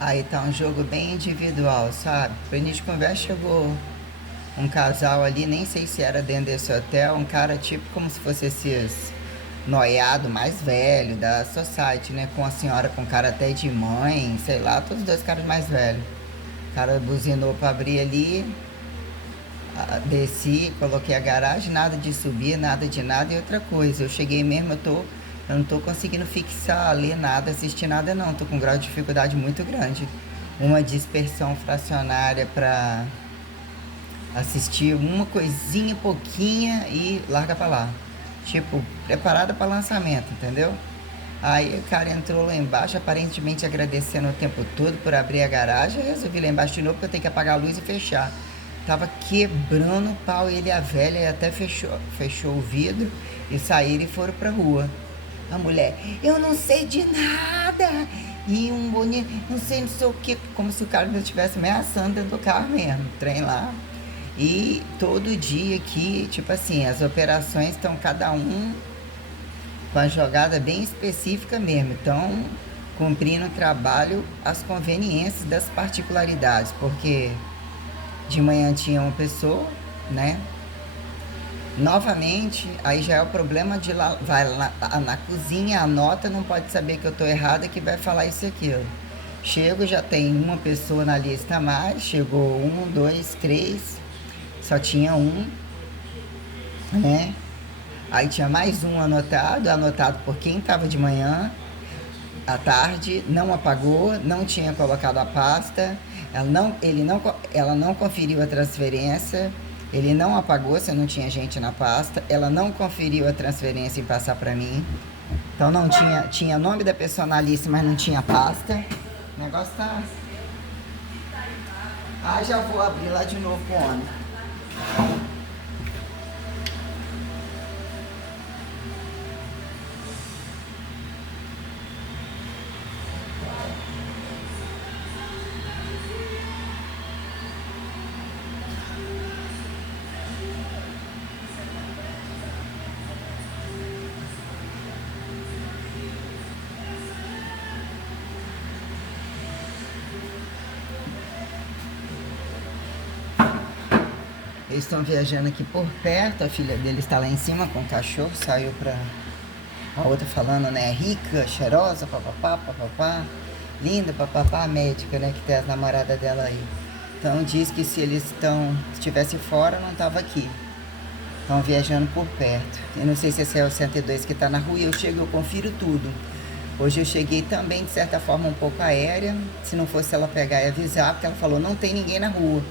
Aí tá um jogo bem individual, sabe? Pra início de conversa chegou um casal ali, nem sei se era dentro desse hotel, um cara tipo como se fosse esses noiado mais velho da society, né? Com a senhora com cara até de mãe, sei lá, todos os dois caras mais velhos. O cara buzinou pra abrir ali, desci, coloquei a garagem, nada de subir, nada de nada. E outra coisa, eu cheguei mesmo, eu não tô conseguindo fixar, ler nada, assistir nada não, tô com um grau de dificuldade muito grande. Uma dispersão fracionária para assistir uma coisinha pouquinha e larga pra lá. Tipo, preparada para lançamento, entendeu? Aí o cara entrou lá embaixo, aparentemente agradecendo o tempo todo por abrir a garagem. Eu resolvi lá embaixo de novo porque eu tenho que apagar a luz e fechar. Tava quebrando o pau, ele e a velha até fechou o vidro e saíram e foram pra rua. A mulher, eu não sei de nada. E um bonito, não sei o que, como se o cara não estivesse ameaçando dentro do carro mesmo, trem lá. E todo dia aqui, tipo assim, as operações estão cada um com a jogada bem específica mesmo. Então, cumprindo o trabalho, as conveniências das particularidades, porque de manhã tinha uma pessoa, né? Novamente, aí já é o problema de lá, vai lá na cozinha, anota, não pode saber que eu tô errada, que vai falar isso e aquilo. Chego, já tem uma pessoa na lista a mais, chegou um, dois, três, só tinha um, né? Aí tinha mais um anotado por quem estava de manhã, à tarde, não apagou, não tinha colocado a pasta, ela não conferiu a transferência, ele não apagou se não tinha gente na pasta, ela não conferiu a transferência em passar para mim. Então não tinha nome da pessoa na lista, mas não tinha pasta. O negócio tá. Ah, já vou abrir lá de novo com o homem. Eles estão viajando aqui por perto, a filha dele está lá em cima com o cachorro, saiu pra. A outra falando, né? Rica, cheirosa, papapá, papapá. Linda, papapá, médica, né? Que tem as namoradas dela aí. Então diz que se eles estivesse fora, não tava aqui. Estão viajando por perto. Eu não sei se esse é o 102 que tá na rua e eu chego, eu confiro tudo. Hoje eu cheguei também, de certa forma, um pouco aérea. Se não fosse ela pegar e avisar, porque ela falou, não tem ninguém na rua.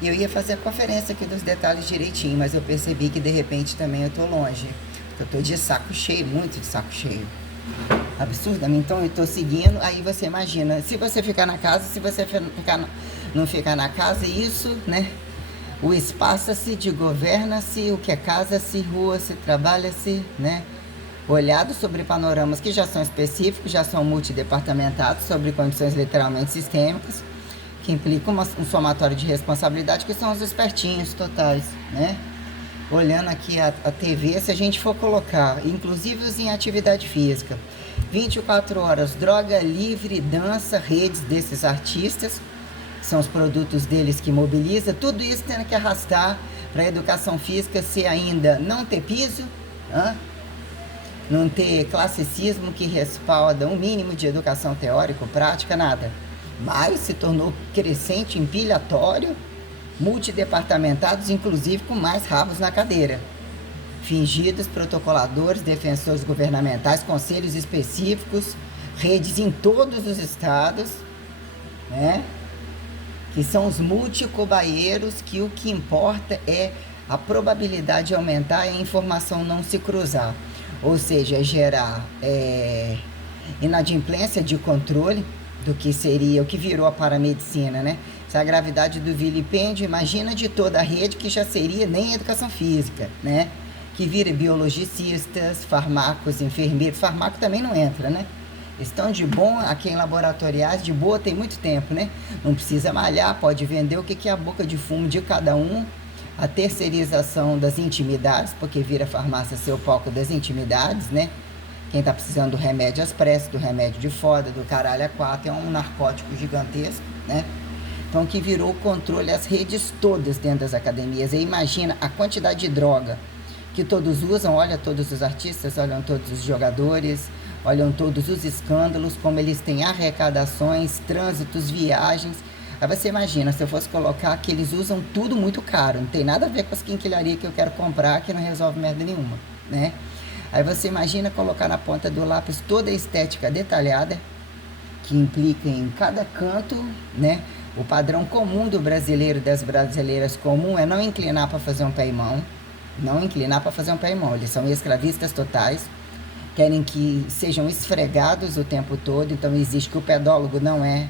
E eu ia fazer a conferência aqui dos detalhes direitinho, mas eu percebi que de repente também eu tô longe. Eu tô de saco cheio, muito de saco cheio. Absurdamente. Então eu tô seguindo, aí você imagina, se você ficar na casa, se você não ficar na casa, isso, né? O espaço-se de governa-se, o que é casa-se, rua-se, trabalha-se, né? Olhado sobre panoramas que já são específicos, já são multidepartamentados, sobre condições literalmente sistêmicas, que implicam um somatório de responsabilidade, que são os espertinhos totais, né? Olhando aqui a TV, se a gente for colocar, inclusive os em atividade física, 24 horas, droga livre, dança, redes desses artistas, são os produtos deles que mobiliza, tudo isso tendo que arrastar para a educação física se ainda não ter piso, não ter classicismo que respalda um mínimo de educação teórico-prática, nada. Mas se tornou crescente, empilhatório, multidepartamentados, inclusive com mais rabos na cadeira. Fingidos, protocoladores, defensores governamentais, conselhos específicos, redes em todos os estados, né? Que são os multicobaieiros, que o que importa é a probabilidade de aumentar e a informação não se cruzar. Ou seja, gerar inadimplência de controle do que seria, o que virou a paramedicina, né? Se a gravidade do vilipêndio, imagina de toda a rede que já seria nem educação física, né? Que vira biologicistas, farmacos, enfermeiros, farmaco também não entra, né? Estão de bom aqui em laboratoriais, de boa tem muito tempo, né? Não precisa malhar, pode vender o que é a boca de fumo de cada um, a terceirização das intimidades, porque vira farmácia ser o palco das intimidades, né? Quem tá precisando do remédio às pressas, do remédio de foda, do caralho a quatro, é um narcótico gigantesco, né? Então, que virou o controle, as redes todas dentro das academias. E imagina a quantidade de droga que todos usam, olha todos os artistas, olham todos os jogadores, olham todos os escândalos, como eles têm arrecadações, trânsitos, viagens. Aí você imagina, se eu fosse colocar que eles usam tudo muito caro, não tem nada a ver com as quinquilharias que eu quero comprar, que não resolve merda nenhuma, né? Aí você imagina colocar na ponta do lápis toda a estética detalhada, que implica em cada canto, né? O padrão comum do brasileiro, das brasileiras comum, é não inclinar para fazer um pé e mão, não inclinar para fazer um pé e mão. Eles são escravistas totais, querem que sejam esfregados o tempo todo, então existe que o pedólogo não é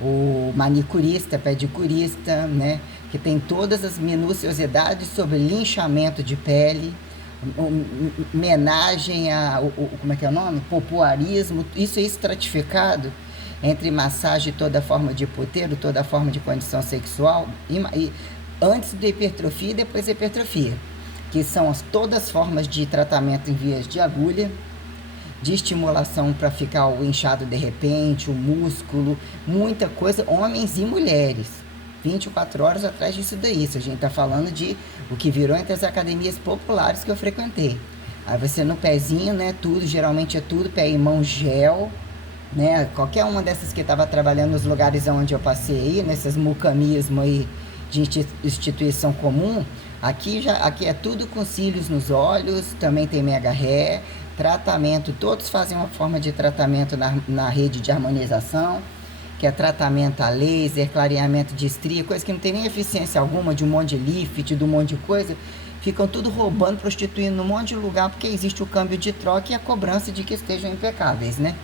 o manicurista, pedicurista, né? Que tem todas as minuciosidades sobre linchamento de pele, homenagem a, como é que é o nome? Popuarismo, isso é estratificado entre massagem e toda forma de puteiro, toda forma de condição sexual, e antes da hipertrofia e depois da hipertrofia, que são todas as formas de tratamento em vias de agulha, de estimulação para ficar o inchado de repente, o músculo, muita coisa, homens e mulheres. 24 horas atrás disso daí. Isso a gente tá falando de o que virou entre as academias populares que eu frequentei. Aí você no pezinho, né? Tudo, geralmente é tudo, pé e mão gel, né? Qualquer uma dessas que estava trabalhando nos lugares onde eu passei, nesses mucamismo aí de instituição comum, aqui é tudo com cílios nos olhos, também tem mega ré, tratamento, todos fazem uma forma de tratamento na rede de harmonização, que é tratamento a laser, clareamento de estria, coisa que não tem nem eficiência alguma, de um monte de lift, de um monte de coisa, ficam tudo roubando, prostituindo num monte de lugar, porque existe o câmbio de troca e a cobrança de que estejam impecáveis, né?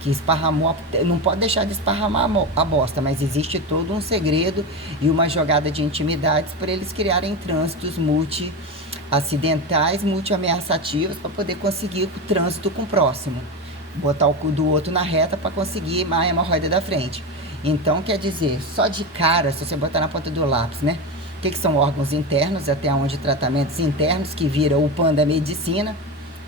Que esparramou, não pode deixar de esparramar a bosta, mas existe todo um segredo e uma jogada de intimidades para eles criarem trânsitos multi-acidentais, multi-ameaçativos, para poder conseguir o trânsito com o próximo. Botar o cu do outro na reta para conseguir a hemorroida da frente. Então, quer dizer, só de cara, se você botar na ponta do lápis, né? O que são órgãos internos, até onde tratamentos internos, que viram o pão da medicina,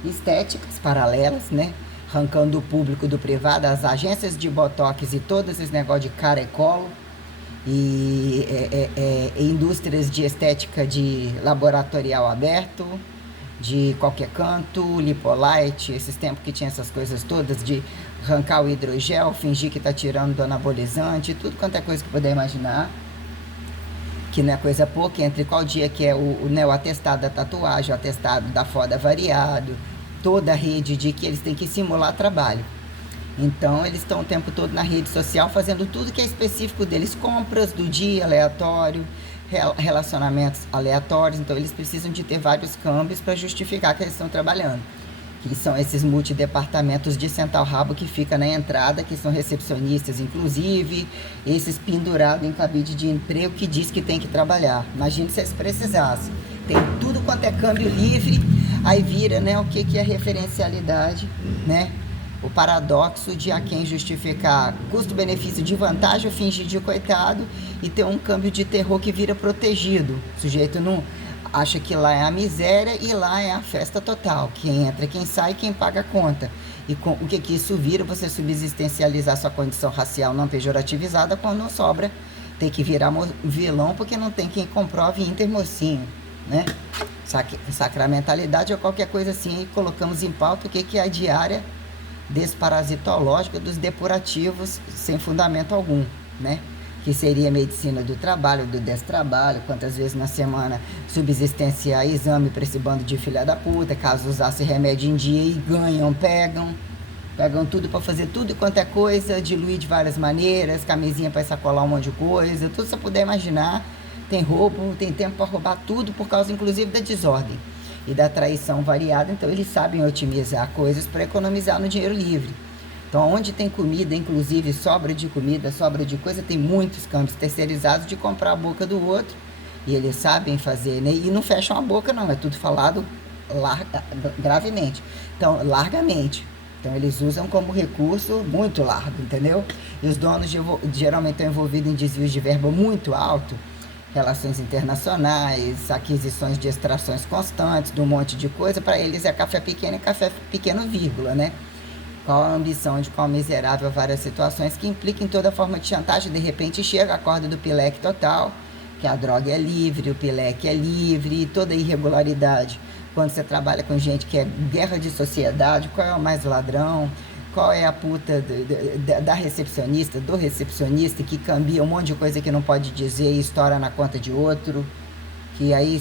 estéticas paralelas, né? Arrancando o público do privado, as agências de botox e todos esses negócios de cara e colo, e indústrias de estética de laboratorial aberto, de qualquer canto, lipolite, esses tempos que tinha essas coisas todas, de arrancar o hidrogel, fingir que tá tirando do anabolizante, tudo quanto é coisa que puder imaginar, que não é coisa pouca, entre qual dia que é o atestado da tatuagem, o atestado da foda variado, toda a rede de que eles têm que simular trabalho. Então, eles estão o tempo todo na rede social fazendo tudo que é específico deles, compras do dia aleatório, relacionamentos aleatórios, então eles precisam de ter vários câmbios para justificar que eles estão trabalhando, que são esses multidepartamentos de sentar o rabo que fica na entrada, que são recepcionistas, inclusive, esses pendurados em cabide de emprego que diz que tem que trabalhar. Imagina se eles precisassem. Tem tudo quanto é câmbio livre, aí vira, né, o que é referencialidade, né? O paradoxo de a quem justificar custo-benefício de vantagem, fingir de coitado e ter um câmbio de terror que vira protegido. O sujeito não acha que lá é a miséria e lá é a festa total. Quem entra, quem sai, quem paga a conta. E o que isso vira? Você subsistencializar sua condição racial não pejorativizada quando não sobra. Tem que virar vilão porque não tem quem comprove intermocinho, né? Sacramentalidade ou qualquer coisa assim. E colocamos em pauta o que é a diária desparasitológica dos depurativos sem fundamento algum, né? Que seria a medicina do trabalho, do destrabalho, quantas vezes na semana subsistenciar exame para esse bando de filha da puta, caso usasse remédio em dia e ganham, pegam tudo para fazer tudo quanto é coisa, diluir de várias maneiras, camisinha para sacolar um monte de coisa, tudo que você puder imaginar, tem roubo, tem tempo para roubar tudo, por causa inclusive da desordem e da traição variada, então eles sabem otimizar coisas para economizar no dinheiro livre. Então, onde tem comida, inclusive sobra de comida, sobra de coisa, tem muitos câmbios terceirizados de comprar a boca do outro, e eles sabem fazer, né? E não fecham a boca não, é tudo falado gravemente, então, largamente. Então, eles usam como recurso muito largo, entendeu? E os donos geralmente estão envolvidos em desvios de verba muito alto, relações internacionais, aquisições de extrações constantes, de um monte de coisa. Para eles é café pequeno e café pequeno, vírgula, né? Qual a ambição de qual miserável várias situações que implicam em toda forma de chantagem. De repente chega a corda do pileque total, que a droga é livre, o pileque é livre, e toda irregularidade. Quando você trabalha com gente que é guerra de sociedade, qual é o mais ladrão, qual é a puta da recepcionista, do recepcionista, que cambia um monte de coisa que não pode dizer e estoura na conta de outro. Que aí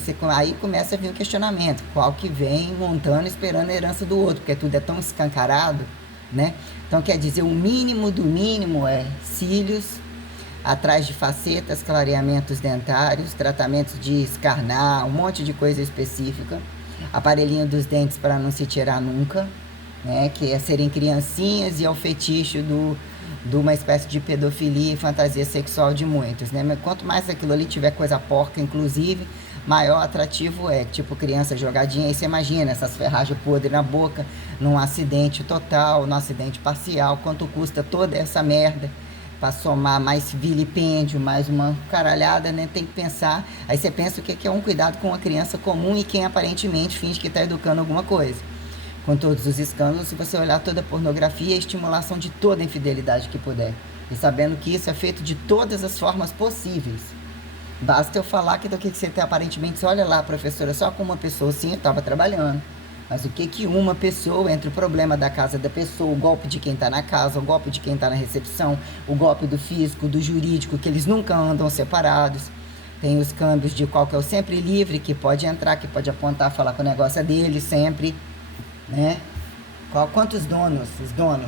começa a vir o questionamento, qual que vem montando esperando a herança do outro, porque tudo é tão escancarado, né? Então quer dizer, o mínimo do mínimo é cílios, atrás de facetas, clareamentos dentários, tratamentos de escarnar, um monte de coisa específica, aparelhinho dos dentes para não se tirar nunca, né? Que é serem criancinhas e é o fetiche de uma espécie de pedofilia e fantasia sexual de muitos, né? Mas quanto mais aquilo ali tiver coisa porca, inclusive, maior atrativo é. Tipo criança jogadinha, aí você imagina essas ferragens podres na boca, num acidente total, num acidente parcial, quanto custa toda essa merda para somar mais vilipêndio, mais uma caralhada, né? Tem que pensar. Aí você pensa o que é um cuidado com uma criança comum e quem aparentemente finge que está educando alguma coisa. Com todos os escândalos, se você olhar toda a pornografia, a estimulação de toda a infidelidade que puder. E sabendo que isso é feito de todas as formas possíveis. Basta eu falar que do que você tem aparentemente, você olha lá, professora, só com uma pessoa, sim, eu estava trabalhando. Mas o que uma pessoa, entre o problema da casa da pessoa, o golpe de quem está na casa, o golpe de quem está na recepção, o golpe do físico, do jurídico, que eles nunca andam separados. Tem os câmbios de qual que é o sempre livre, que pode entrar, que pode apontar, falar que o negócio é dele sempre, né? Quantos donos, os donos,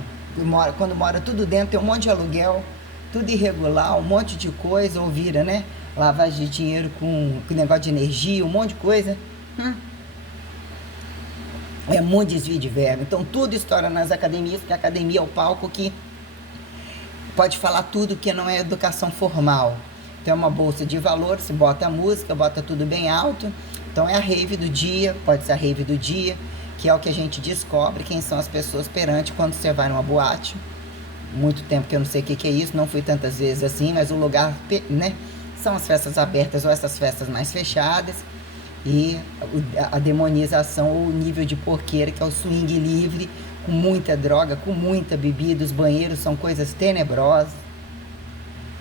quando mora tudo dentro, tem um monte de aluguel, tudo irregular, um monte de coisa, ou vira, né? Lavagem de dinheiro com negócio de energia, um monte de coisa. É muito desvio de verba. Então tudo estoura nas academias, porque a academia é o palco que pode falar tudo que não é educação formal. Tem uma bolsa de valores, se bota a música, bota tudo bem alto. Então é a rave do dia, pode ser a rave do dia, que é o que a gente descobre quem são as pessoas perante quando você vai numa boate. Muito tempo que eu não sei o que é isso, não fui tantas vezes assim, mas o lugar, né? São as festas abertas ou essas festas mais fechadas. E a demonização, o nível de porqueira, que é o swing livre, com muita droga, com muita bebida. Os banheiros são coisas tenebrosas,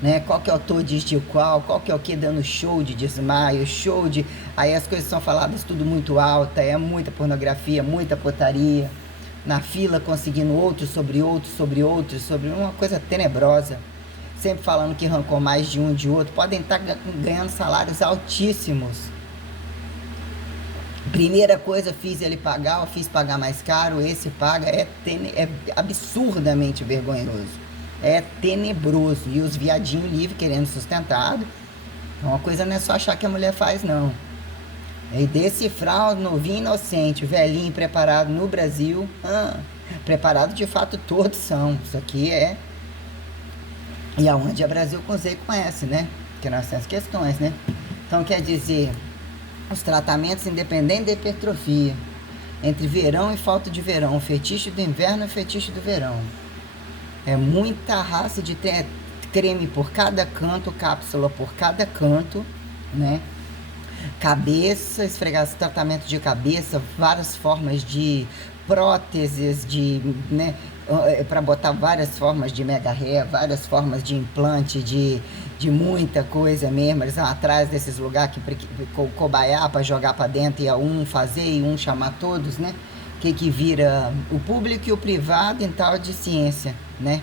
né? Qual que é o autor diz de qual que é o que dando show de desmaio, show de... Aí as coisas são faladas tudo muito alta, é muita pornografia, muita putaria. Na fila conseguindo outros sobre outros, sobre outros, sobre uma coisa tenebrosa. Sempre falando que arrancou mais de um de outro. Podem estar ganhando salários altíssimos. Primeira coisa, fiz ele pagar, eu fiz pagar mais caro, esse paga, é absurdamente vergonhoso. É tenebroso. E os viadinhos livres querendo sustentado. Uma coisa não é só achar que a mulher faz, não. E decifrar o novinho inocente, velhinho preparado no Brasil. Preparado de fato todos são. Isso aqui é... E aonde é Brasil com Z conhece, né? Porque nós temos questões, né? Então quer dizer... Os tratamentos independentes da hipertrofia, entre verão e falta de verão, fetiche do inverno e fetiche do verão. É muita raça de creme por cada canto, cápsula por cada canto, né? Cabeça, esfregação, tratamento de cabeça, várias formas de próteses, né? Para botar várias formas de mega hair, várias formas de implante, de muita coisa mesmo. Eles vão atrás desses lugares que cobaiar para jogar para dentro e um fazer e um chamar todos, né? Que vira o público e o privado em tal de ciência, né?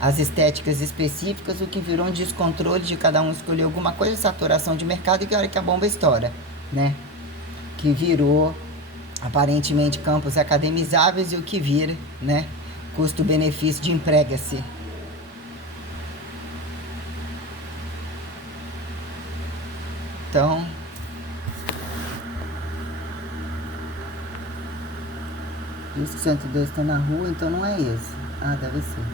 As estéticas específicas, o que virou um descontrole de cada um escolher alguma coisa, saturação de mercado e que hora que a bomba estoura, né? Que virou aparentemente campos academizáveis e o que vira, né? Custo-benefício de emprega-se. Então, isso 102 está na rua, então não é esse. Ah, deve ser.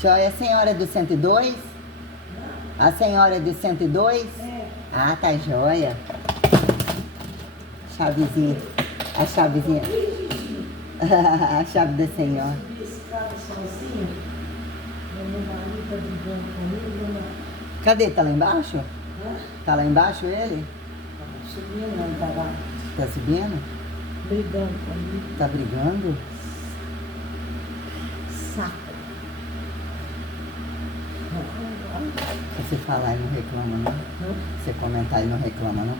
Joia, a senhora é do 102? A senhora é do 102? É. Ah, tá joia. chavezinha. A chavezinha. A chave do Senhor. Subir a escada sozinha. Meu marido tá brigando comigo, né? Cadê? Tá lá embaixo? Hã? Tá lá embaixo ele? Subindo, não, tá lá. Tá subindo? Brigando comigo. Tá brigando? Saco. Você falar ele não reclama, não? Hã? Você comentar ele não reclama, não?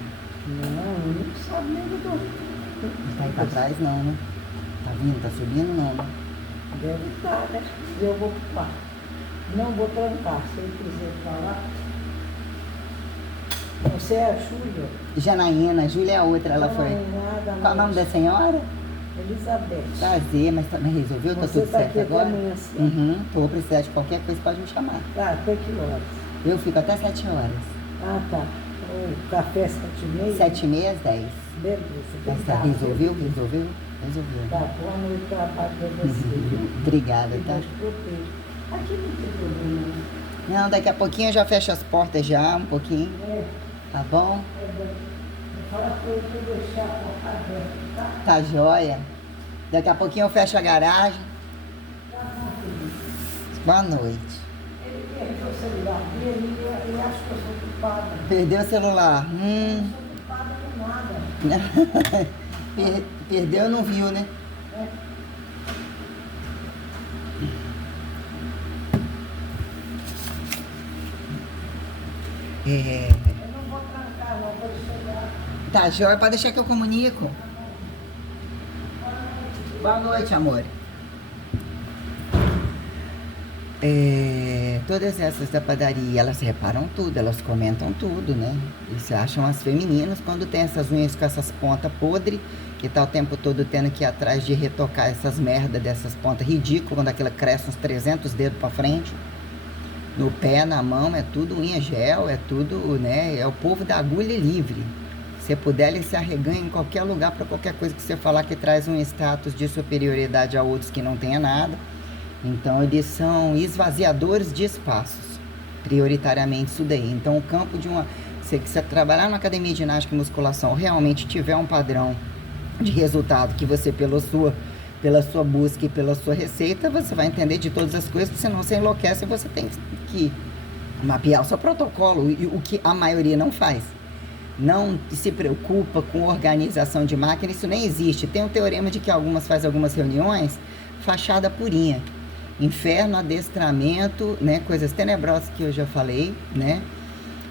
Não, ele não sabe nem do Não tá aí pra trás, não, né? Tá vindo, tá subindo, não, né? Deve estar, né? Eu vou pro quarto. Não vou trancar, se ele quiser falar. Você é a Júlia? Janaína, Júlia é a outra, ela foi. Qual o nome da senhora? Elizabeth. Prazer, mas também resolveu? Tá Você tudo tá certo aqui até agora? amanhã cedo? Uhum, tô precisando de qualquer coisa, pode me chamar. Tá, até que horas? Eu fico até 7 horas. Ah, tá. O café 7h30? 7h30 às 10. Beleza. Mas Tá, resolveu? Resolveu? Resolveu. Tá, boa noite, trabalho pra você, viu? Obrigada, Que tá? Deus proteja. Aqui não tem problema, não. Não, daqui a pouquinho eu já fecho as portas já, um pouquinho. É, Tá bom? fala pra eu deixar a porta aberta, tá? Tá joia. Daqui a pouquinho eu fecho a garagem. Tá bom, querido. Boa noite. Ele perdeu o celular dele e ele acha que eu sou culpada. Perdeu o celular. Eu não sou culpada de nada. Perdeu, não viu, né? É. É... Eu não vou trancar, não, vou chegar. Tá joia, pode deixar que eu comunico. Boa noite, amor. Todas essas da padaria, elas reparam tudo, elas comentam tudo, né? E se acham as femininas quando tem essas unhas com essas pontas podres, que tá o tempo todo tendo que ir atrás de retocar essas merda dessas pontas ridículas, quando aquilo cresce uns 300 dedos pra frente. No pé, na mão, é tudo unha gel, é tudo, né? É o povo da agulha livre. Se puder, ele se arreganha em qualquer lugar para qualquer coisa que você falar que traz um status de superioridade a outros que não tenha nada. Então, eles são esvaziadores de espaços, prioritariamente isso daí. Então, o campo de uma... Se você trabalhar na academia de ginástica e musculação, realmente tiver um padrão de resultado que você, pela sua busca e pela sua receita, você vai entender de todas as coisas, senão você enlouquece e você tem que mapear o seu protocolo, e o que a maioria não faz. Não se preocupa com organização de máquina, isso nem existe. Tem um teorema de que faz algumas reuniões, fachada purinha. Inferno, adestramento, né, coisas tenebrosas que eu já falei, né,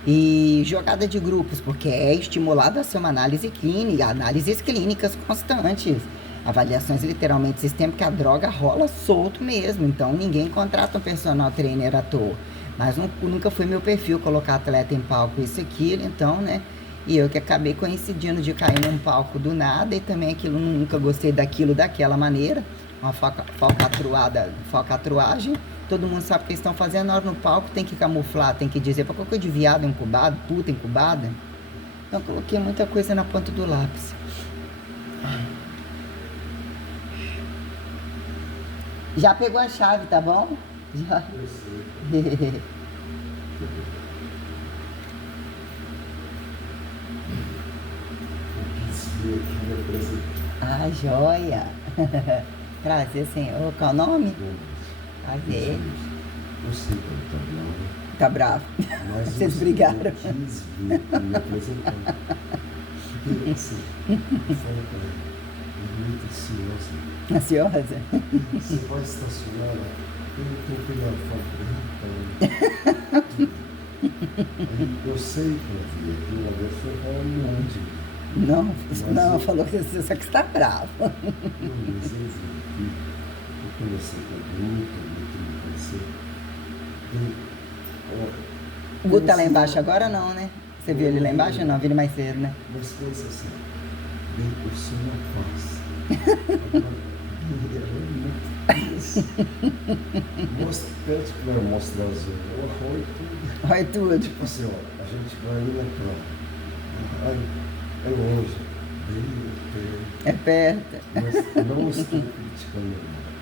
e jogada de grupos, porque é estimulado a ser uma análise clínica, análises clínicas constantes, avaliações literalmente sistêmicas, a droga rola solto mesmo, então ninguém contrata um personal trainer à toa, mas nunca foi meu perfil colocar atleta em palco, isso, aquilo, então, né, e eu que acabei coincidindo de cair num palco do nada, e também aquilo, nunca gostei daquilo daquela maneira, uma falcatruagem, todo mundo sabe o que eles estão fazendo, na hora no palco tem que camuflar, tem que dizer, pra qualquer coisa de viado incubado, puta incubada. Então eu coloquei muita coisa na ponta do lápis. Já pegou a chave, tá bom? Já. Ah, joia! Prazer, senhor. Qual o nome? Prazer. Eu sei que ele tá bravo. Tá bravo. Mas Vocês eu brigaram. Eu quis ver me apresentar. Porque assim, fala pra ele, é muito ansiosa. Ansiosa? Você vai estacionar lá. Eu tô pegando fala pra ele. Eu sei que eu vi aqui, mas eu sou realmente. Não, falou que você só que está bravo. Não, mas eu vi aqui, eu conversei com o Guto me conheceu. O Guto tá lá embaixo agora não, né? Você viu ele lá embaixo? Não, vi ele mais cedo, né? Mas pensa assim, bem por cima paz. Pede para mostrar as unhas, Olha tudo. tipo assim, ó, a gente vai ali na praia. É longe, bem perto. É perto. Mas não estou criticando nada.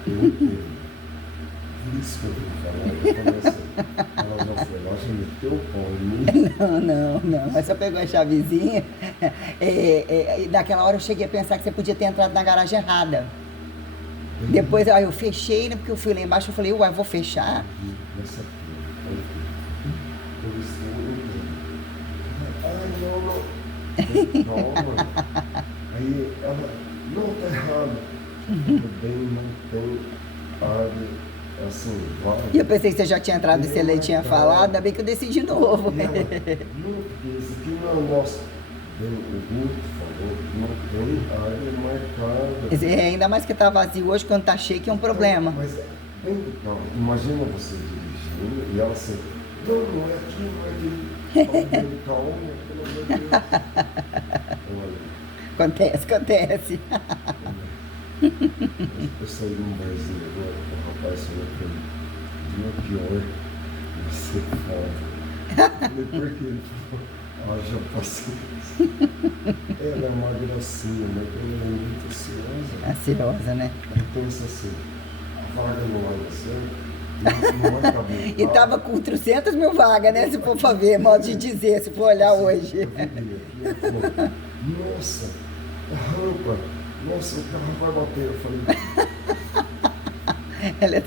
Eu entendo. Por isso que eu vim falar, eu falei assim, ela já foi lá, já meteu o pau em mim. Não. Mas só pegou a chavezinha. E naquela hora eu cheguei a pensar que você podia ter entrado na garagem errada. Depois aí eu fechei, né? Porque eu fui lá embaixo e falei, uai, vou fechar. Nessa aqui, eu disse, não. Calma. Aí ela, não, tá errado. Tudo bem, não tem área, assim, vai. E eu pensei que você já tinha entrado e você Não, tinha não. falado, ainda bem que eu desci de novo. E ela, não, porque isso aqui não é nosso. O Guto falou que não tem área marcada. Ainda mais que tá vazio hoje, quando tá cheio, que é um problema. Mas, bem do carro, imagina você dirigindo e ela assim, não é aqui, não é aqui. Fala, calma, pelo amor de Deus. Olha, Acontece. eu saí de um barzinho agora, o rapaz falou pra mim, dia pior, você fala. Eu falei, por quê? Ele falou, já passei isso. Ela é uma gracinha, mas ela é muito ansiosa. Ansiosa, né? Aí pensa assim, a vaga não vai ser, não vai caber. E tava com 300 mil vagas, né? Se for pra ver, modo de dizer, se for olhar hoje. Eu vi aqui, ela falou, nossa, a rampa, nossa, o carro vai bater. Eu falei, Ela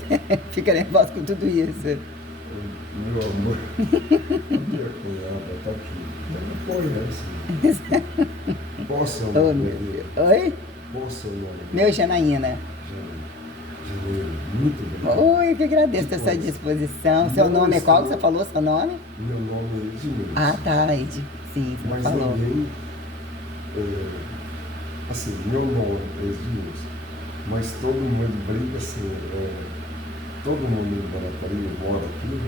fica nervosa com tudo isso. meu amor, minha cunhada tá aqui. Eu não conheço. Posso ser o Oh, nome meu dele? Deus. Oi? Posso ser o nome dele? Meu Janaína. Janeiro, muito bem. Oi, que agradeço essa disposição. Seu Não nome é qual que estou- você falou, seu nome? Meu nome é Edmilson. Ah, tá, Ed. Sim, você Mas falou. ninguém, assim, meu nome é Edmilson, mas todo mundo brinca assim, todo mundo em Guarapari mora aqui,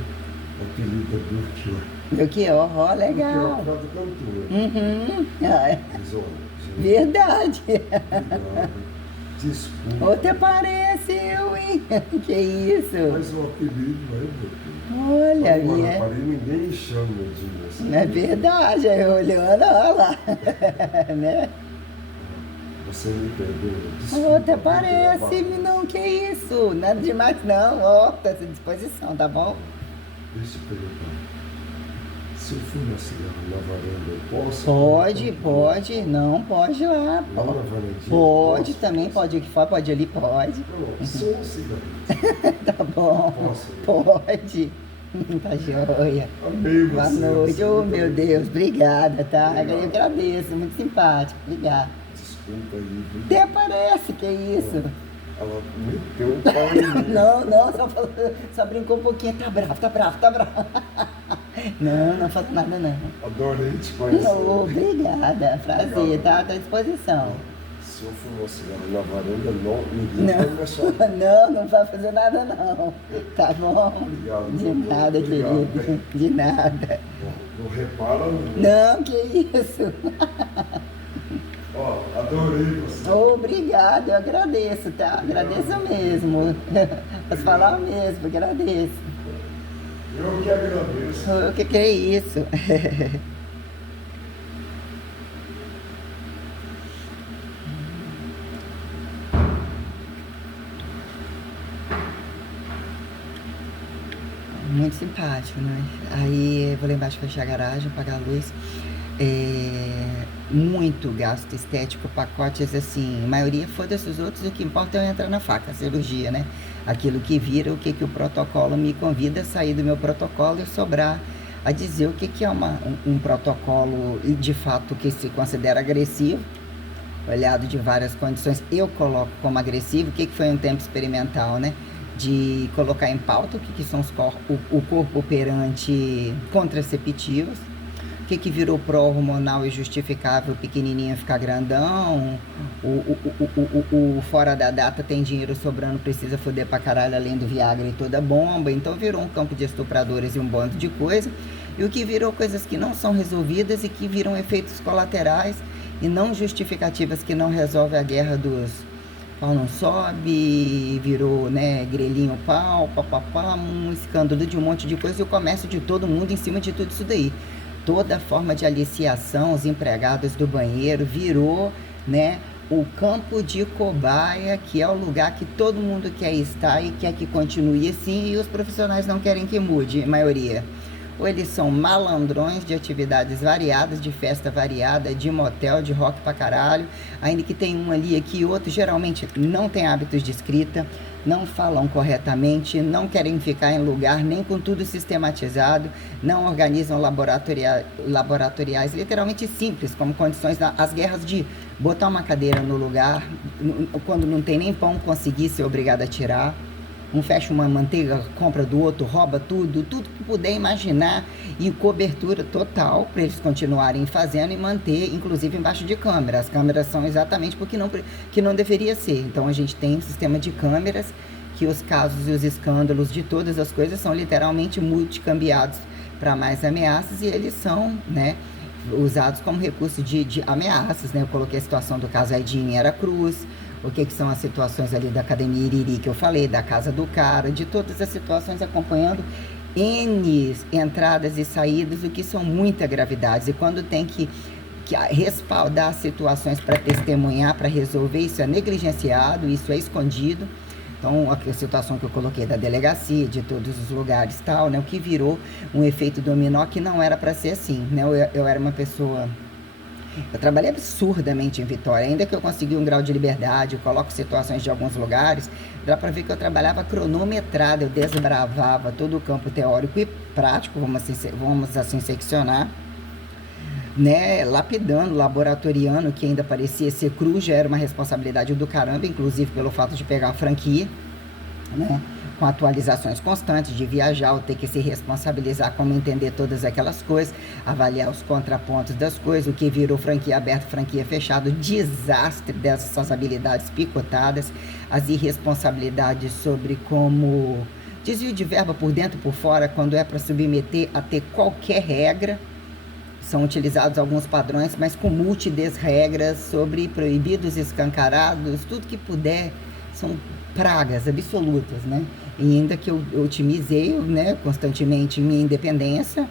o apelido é Belchior. Meu que ó, Belchior legal. por causa do cantor. Uhum. Ah, Diz, olha, gente, verdade. obrigado, desculpa, Até parece eu, hein? Que isso? mas o apelido é Belchior. Olha, Em minha. Guarapari ninguém me chama Edmilson. Não é verdade, aí olhando, olha lá. Né? Você me perdoa, desculpa. Até parece, não, que isso? Nada demais não, ó, tá à disposição, tá bom? Deixa eu perguntar. Se eu fumar cigarro na varanda, eu posso? Pode, não, pode lá. Lá na varandinha? Pode Posso? também, pode ir aqui fora, pode ir ali, pode. Não, só um cigarro. Tá bom. Posso? Pode. Tá joia. Amei você. Boa noite, você oh muito meu bem. Deus, obrigada, tá? Obrigado. Eu agradeço, muito simpático, obrigada. Desculpa aí, viu? Até parece, que isso. Ela meteu o pau em mim. Não, só brincou um pouquinho, tá bravo. Não falta nada não. Adorei te conhecer. Oh, obrigada, prazer, Obrigado. tá? Tá à disposição. Se eu fumar cigarro na varanda, ninguém vai me achar. Não vai fazer nada não. Tá bom? Obrigado. De nada, Obrigado, querido. hein? De nada. Não repara não. Não, que isso. Ó, adorei você. Obrigada, eu agradeço, tá? Agradeço mesmo. Posso falar mesmo, agradeço. Eu que agradeço. O que é isso? Muito simpático, né? Aí eu vou lá embaixo fechar a garagem, apagar a luz. Muito gasto estético, pacotes assim, a maioria foda-se os outros, o que importa é eu entrar na faca, a cirurgia, né? Aquilo que vira, o que o protocolo me convida a sair do meu protocolo e sobrar a dizer o que é um protocolo de fato que se considera agressivo, olhado de várias condições, eu coloco como agressivo, o que foi um tempo experimental, né? De colocar em pauta o que são o corpo operante contraceptivos, o que virou pró-hormonal e justificável pequenininho ficar grandão, o fora da data tem dinheiro sobrando, precisa foder pra caralho além do Viagra e toda bomba, então virou um campo de estupradores e um bando de coisa, e o que virou coisas que não são resolvidas e que viram efeitos colaterais e não justificativas que não resolve a guerra dos pau não sobe, virou, né, grelhinho pau, papapá, um escândalo de um monte de coisa e o comércio de todo mundo em cima de tudo isso daí. Toda forma de aliciação, os empregados do banheiro, virou, né, o campo de cobaia, que é o lugar que todo mundo quer estar e quer que continue assim, e os profissionais não querem que mude, a maioria. Ou eles são malandrões de atividades variadas, de festa variada, de motel, de rock pra caralho, ainda que tem um ali, aqui e outro, geralmente não tem hábitos de escrita, não falam corretamente, não querem ficar em lugar nem com tudo sistematizado, não organizam laboratoriais literalmente simples, como condições as guerras de botar uma cadeira no lugar, quando não tem nem pão, conseguir ser obrigado a tirar. Um fecha uma manteiga, compra do outro, rouba tudo que puder imaginar, e cobertura total para eles continuarem fazendo e manter, inclusive embaixo de câmera. As câmeras são exatamente porque que não deveria ser. Então a gente tem um sistema de câmeras que os casos e os escândalos de todas as coisas são literalmente multicambiados para mais ameaças, e eles são, né, usados como recurso de ameaças, né? Eu coloquei a situação do caso Aidinho em Aracruz, o que são as situações ali da Academia Iriri que eu falei, da casa do cara, de todas as situações, acompanhando N entradas e saídas, o que são muita gravidades. E quando tem que respaldar situações para testemunhar, para resolver, isso é negligenciado, isso é escondido. Então, a situação que eu coloquei da delegacia, de todos os lugares e tal, né? O que virou um efeito dominó que não era para ser assim, né? Eu era uma pessoa... Eu trabalhei absurdamente em Vitória, ainda que eu consegui um grau de liberdade, eu coloco situações de alguns lugares, dá para ver que eu trabalhava cronometrado, eu desbravava todo o campo teórico e prático, vamos assim seccionar, né, lapidando, laboratoriando, que ainda parecia ser cru, já era uma responsabilidade do caramba, inclusive pelo fato de pegar a franquia, né, com atualizações constantes, de viajar, ou ter que se responsabilizar como entender todas aquelas coisas, avaliar os contrapontos das coisas, o que virou franquia aberta, franquia fechada, o desastre dessas habilidades picotadas, as irresponsabilidades sobre como desvio de verba por dentro e por fora, quando é para submeter a ter qualquer regra. São utilizados alguns padrões, mas com multidesregras sobre proibidos, escancarados, tudo que puder, são pragas absolutas, né? E ainda que eu otimizei, né, constantemente minha independência,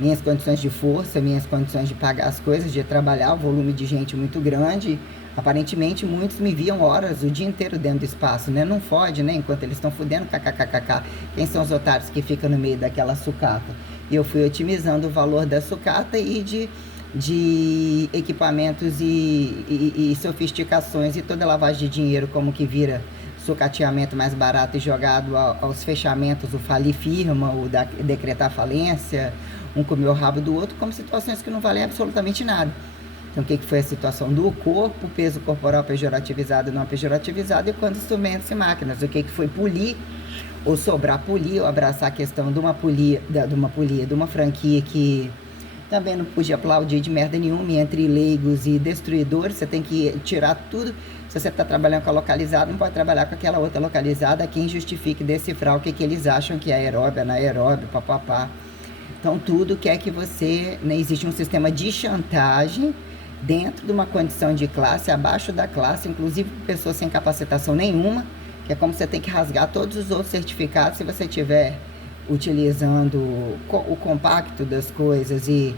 minhas condições de força, minhas condições de pagar as coisas, de trabalhar, o volume de gente muito grande. Aparentemente, muitos me viam horas, o dia inteiro dentro do espaço, né? Não fode, né? Enquanto eles estão fudendo, kkkk. Quem são os otários que ficam no meio daquela sucata? E eu fui otimizando o valor da sucata e de equipamentos e sofisticações, e toda lavagem de dinheiro como que vira sucateamento mais barato e jogado aos fechamentos, o falir firma, o decretar falência, um comer o rabo do outro, como situações que não valem absolutamente nada. Então, o que foi a situação do corpo, peso corporal pejorativizado, não pejorativizado, e quando instrumentos e máquinas, o que foi polir, ou sobrar polir, ou abraçar a questão de uma franquia que também não podia aplaudir de merda nenhuma, e entre leigos e destruidores, você tem que tirar tudo. Se você está trabalhando com a localizada, não pode trabalhar com aquela outra localizada, quem justifique decifrar o que eles acham que é aeróbio, anaeróbio, papapá. Então, tudo quer que você, né, existe um sistema de chantagem dentro de uma condição de classe, abaixo da classe, inclusive pessoas sem capacitação nenhuma, que é como você tem que rasgar todos os outros certificados se você estiver utilizando o compacto das coisas e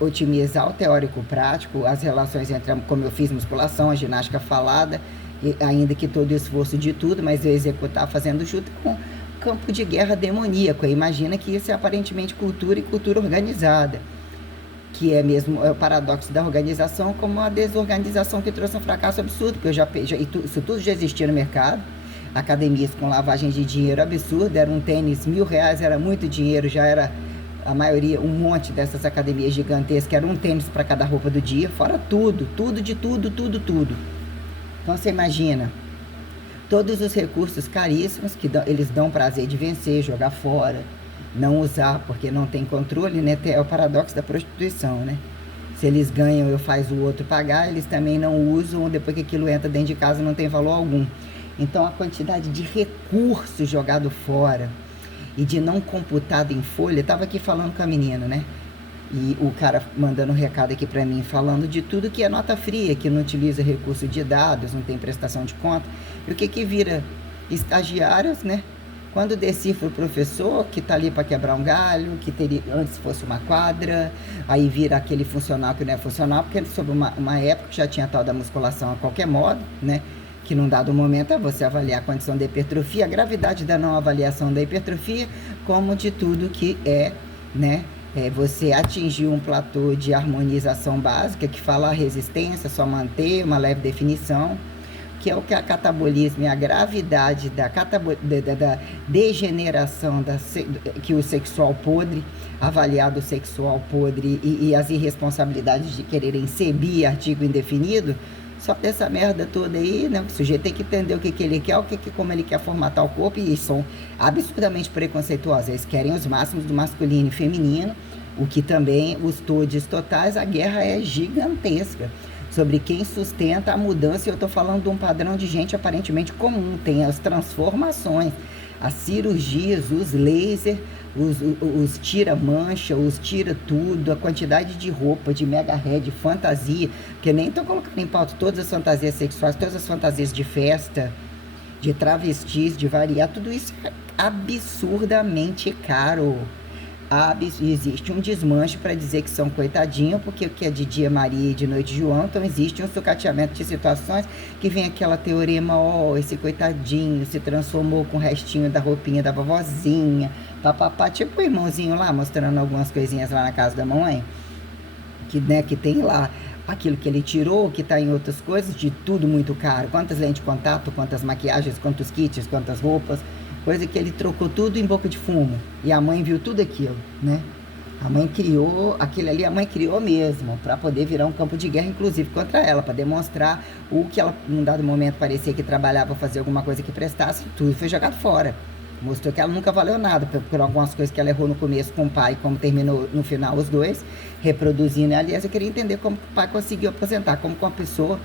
otimizar o teórico prático, as relações entre, como eu fiz, musculação, a ginástica falada, e ainda que todo o esforço de tudo, mas eu executar fazendo junto com campo de guerra demoníaco. Imagina que isso é aparentemente cultura e cultura organizada, que é mesmo o paradoxo da organização, como a desorganização que trouxe um fracasso absurdo, porque isso tudo já existia no mercado. Academias com lavagem de dinheiro absurda, era um tênis R$1.000, era muito dinheiro, já era a maioria, um monte dessas academias gigantescas, era um tênis para cada roupa do dia, fora tudo. Então você imagina, todos os recursos caríssimos que eles dão prazer de vencer, jogar fora, não usar porque não tem controle, né? É o paradoxo da prostituição, né? Se eles ganham, eu faço o outro pagar, eles também não usam, depois que aquilo entra dentro de casa não tem valor algum. Então, a quantidade de recursos jogado fora e de não computado em folha, eu estava aqui falando com a menina, né? E o cara mandando um recado aqui para mim, falando de tudo que é nota fria, que não utiliza recurso de dados, não tem prestação de conta. E o que vira? Estagiários, né? Quando decifra o professor, que está ali para quebrar um galho, que teria, antes fosse uma quadra, aí vira aquele funcional que não é funcional, porque sobre uma época já tinha tal da musculação a qualquer modo, né? Que num dado momento é você avaliar a condição da hipertrofia, a gravidade da não avaliação da hipertrofia, como de tudo que é, né? Você atingir um platô de harmonização básica, que fala a resistência, só manter uma leve definição, que é o que a catabolismo e a gravidade da degeneração que o sexual podre, avaliado o sexual podre e as irresponsabilidades de quererem sebir artigo indefinido, só dessa merda toda aí, né? O sujeito tem que entender o que ele quer, como ele quer formatar o corpo, e são absurdamente preconceituosos. Eles querem os máximos do masculino e feminino, o que também, os todes totais, a guerra é gigantesca sobre quem sustenta a mudança, e eu estou falando de um padrão de gente aparentemente comum, tem as transformações, as cirurgias, os lasers, os tira-mancha, os tira-tudo, a quantidade de roupa, de mega head, fantasia, porque nem estou colocando em pauta todas as fantasias sexuais, todas as fantasias de festa, de travestis, de variar, tudo isso é absurdamente caro. Existe um desmanche para dizer que são coitadinhos, porque o que é de dia Maria e de noite João, então existe um sucateamento de situações que vem aquela teorema, esse coitadinho se transformou com o restinho da roupinha da vovozinha, papapá, tipo o irmãozinho lá, mostrando algumas coisinhas lá na casa da mamãe, que tem lá aquilo que ele tirou, que está em outras coisas, de tudo muito caro, quantas lentes de contato, quantas maquiagens, quantos kits, quantas roupas, coisa que ele trocou tudo em boca de fumo. E a mãe viu tudo aquilo, né? A mãe criou, aquilo ali a mãe criou mesmo, para poder virar um campo de guerra, inclusive contra ela, para demonstrar o que ela, num dado momento, parecia que trabalhava, fazer alguma coisa que prestasse, tudo foi jogado fora. Mostrou que ela nunca valeu nada, por algumas coisas que ela errou no começo com o pai, como terminou no final os dois, reproduzindo. Aliás, eu queria entender como o pai conseguiu aposentar, como com uma pessoa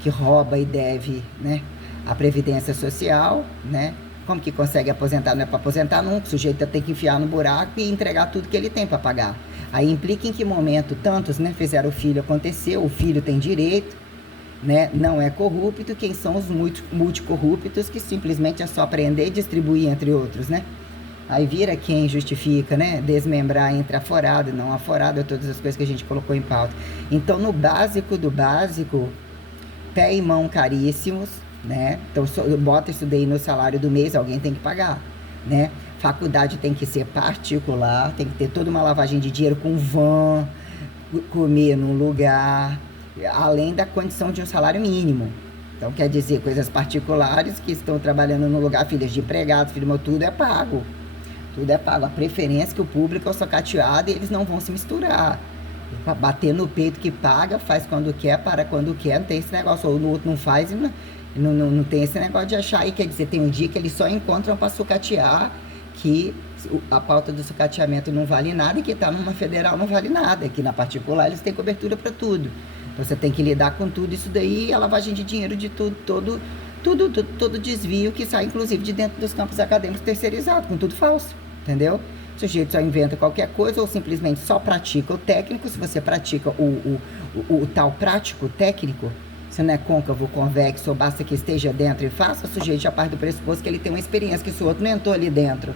que rouba e deve, né, a Previdência Social, né? Como que consegue aposentar? Não é para aposentar nunca, o sujeito tem que enfiar no buraco e entregar tudo que ele tem para pagar. Aí implica em que momento tantos, né, fizeram o filho acontecer, o filho tem direito, né, não é corrupto, quem são os multicorruptos, que simplesmente é só prender e distribuir entre outros, né? Aí vira quem justifica, né, desmembrar entre aforado e não aforado, todas as coisas que a gente colocou em pauta. Então, no básico do básico, pé e mão caríssimos, né? Então bota isso daí no salário do mês, alguém tem que pagar, né? Faculdade tem que ser particular, tem que ter toda uma lavagem de dinheiro com van, comer num lugar, além da condição de um salário mínimo. Então quer dizer, coisas particulares que estão trabalhando no lugar, filhas de empregado, tudo é pago. Tudo é pago. A preferência que o público é o socateado, e eles não vão se misturar. Bater no peito que paga, faz quando quer, para quando quer, não tem esse negócio, ou no outro não faz, não tem esse negócio de achar aí, quer dizer, tem um dia que eles só encontram para sucatear, que a pauta do sucateamento não vale nada, e que está numa federal não vale nada, que na particular eles têm cobertura para tudo. Então você tem que lidar com tudo isso daí, a lavagem de dinheiro de tudo, todo desvio que sai, inclusive, de dentro dos campos acadêmicos terceirizados, com tudo falso, entendeu? O sujeito só inventa qualquer coisa, ou simplesmente só pratica o técnico. Se você pratica o tal prático técnico, se não é côncavo, convexo, ou basta que esteja dentro e faça, o sujeito já parte do pressuposto que ele tem uma experiência, que se o outro não entrou ali dentro,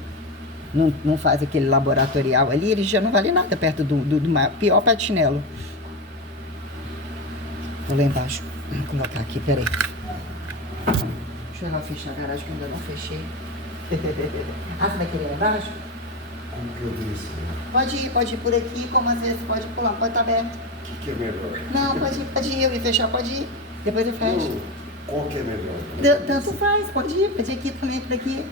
não faz aquele laboratorial ali, ele já não vale nada perto do pior pé de chinelo. Vou lá embaixo, vou colocar aqui, peraí. Deixa eu ir lá fechar a garagem, que eu ainda não fechei. Ah, você vai querer lá embaixo? Como que eu disse? Pode ir por aqui, como às vezes pode pular, pode estar aberto. O que é melhor? Não, pode ir, eu me fechar, pode ir. Depois eu fecho. Qual que é melhor? Tanto faz, pode ir aqui também, por aqui.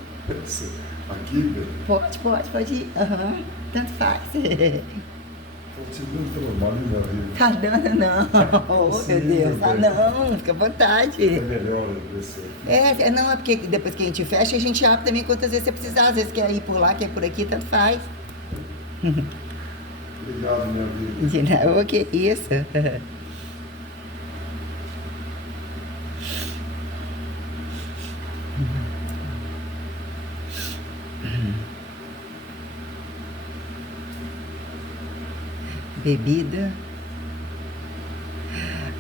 Aqui, Pedro? Pode ir. Uhum. Tanto faz. Estou te dando trabalho na vida. Tá dando, não. Oh, meu Deus. Ah, não, fica à vontade. É melhor descer. Não, é porque depois que a gente fecha, a gente abre também quantas vezes você precisar. Às vezes quer ir por lá, quer ir por aqui, tanto faz. Obrigado, minha vida. De nada, que isso. Bebida.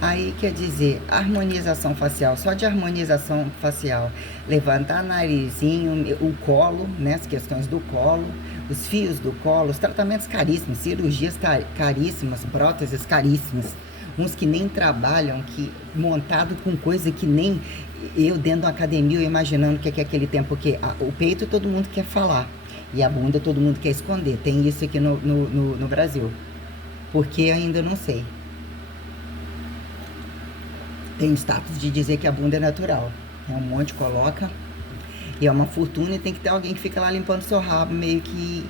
Aí quer dizer, harmonização facial, só de harmonização facial, levantar narizinho, o colo, né, as questões do colo, os fios do colo, os tratamentos caríssimos, cirurgias caríssimas, próteses caríssimas, uns que nem trabalham, que montado com coisa que nem eu dentro da academia, eu imaginando que é aquele tempo que o peito todo mundo quer falar e a bunda todo mundo quer esconder. Tem isso aqui no Brasil, porque ainda não sei. Tem status de dizer que a bunda é natural. É um monte, coloca. E é uma fortuna e tem que ter alguém que fica lá limpando seu rabo, meio que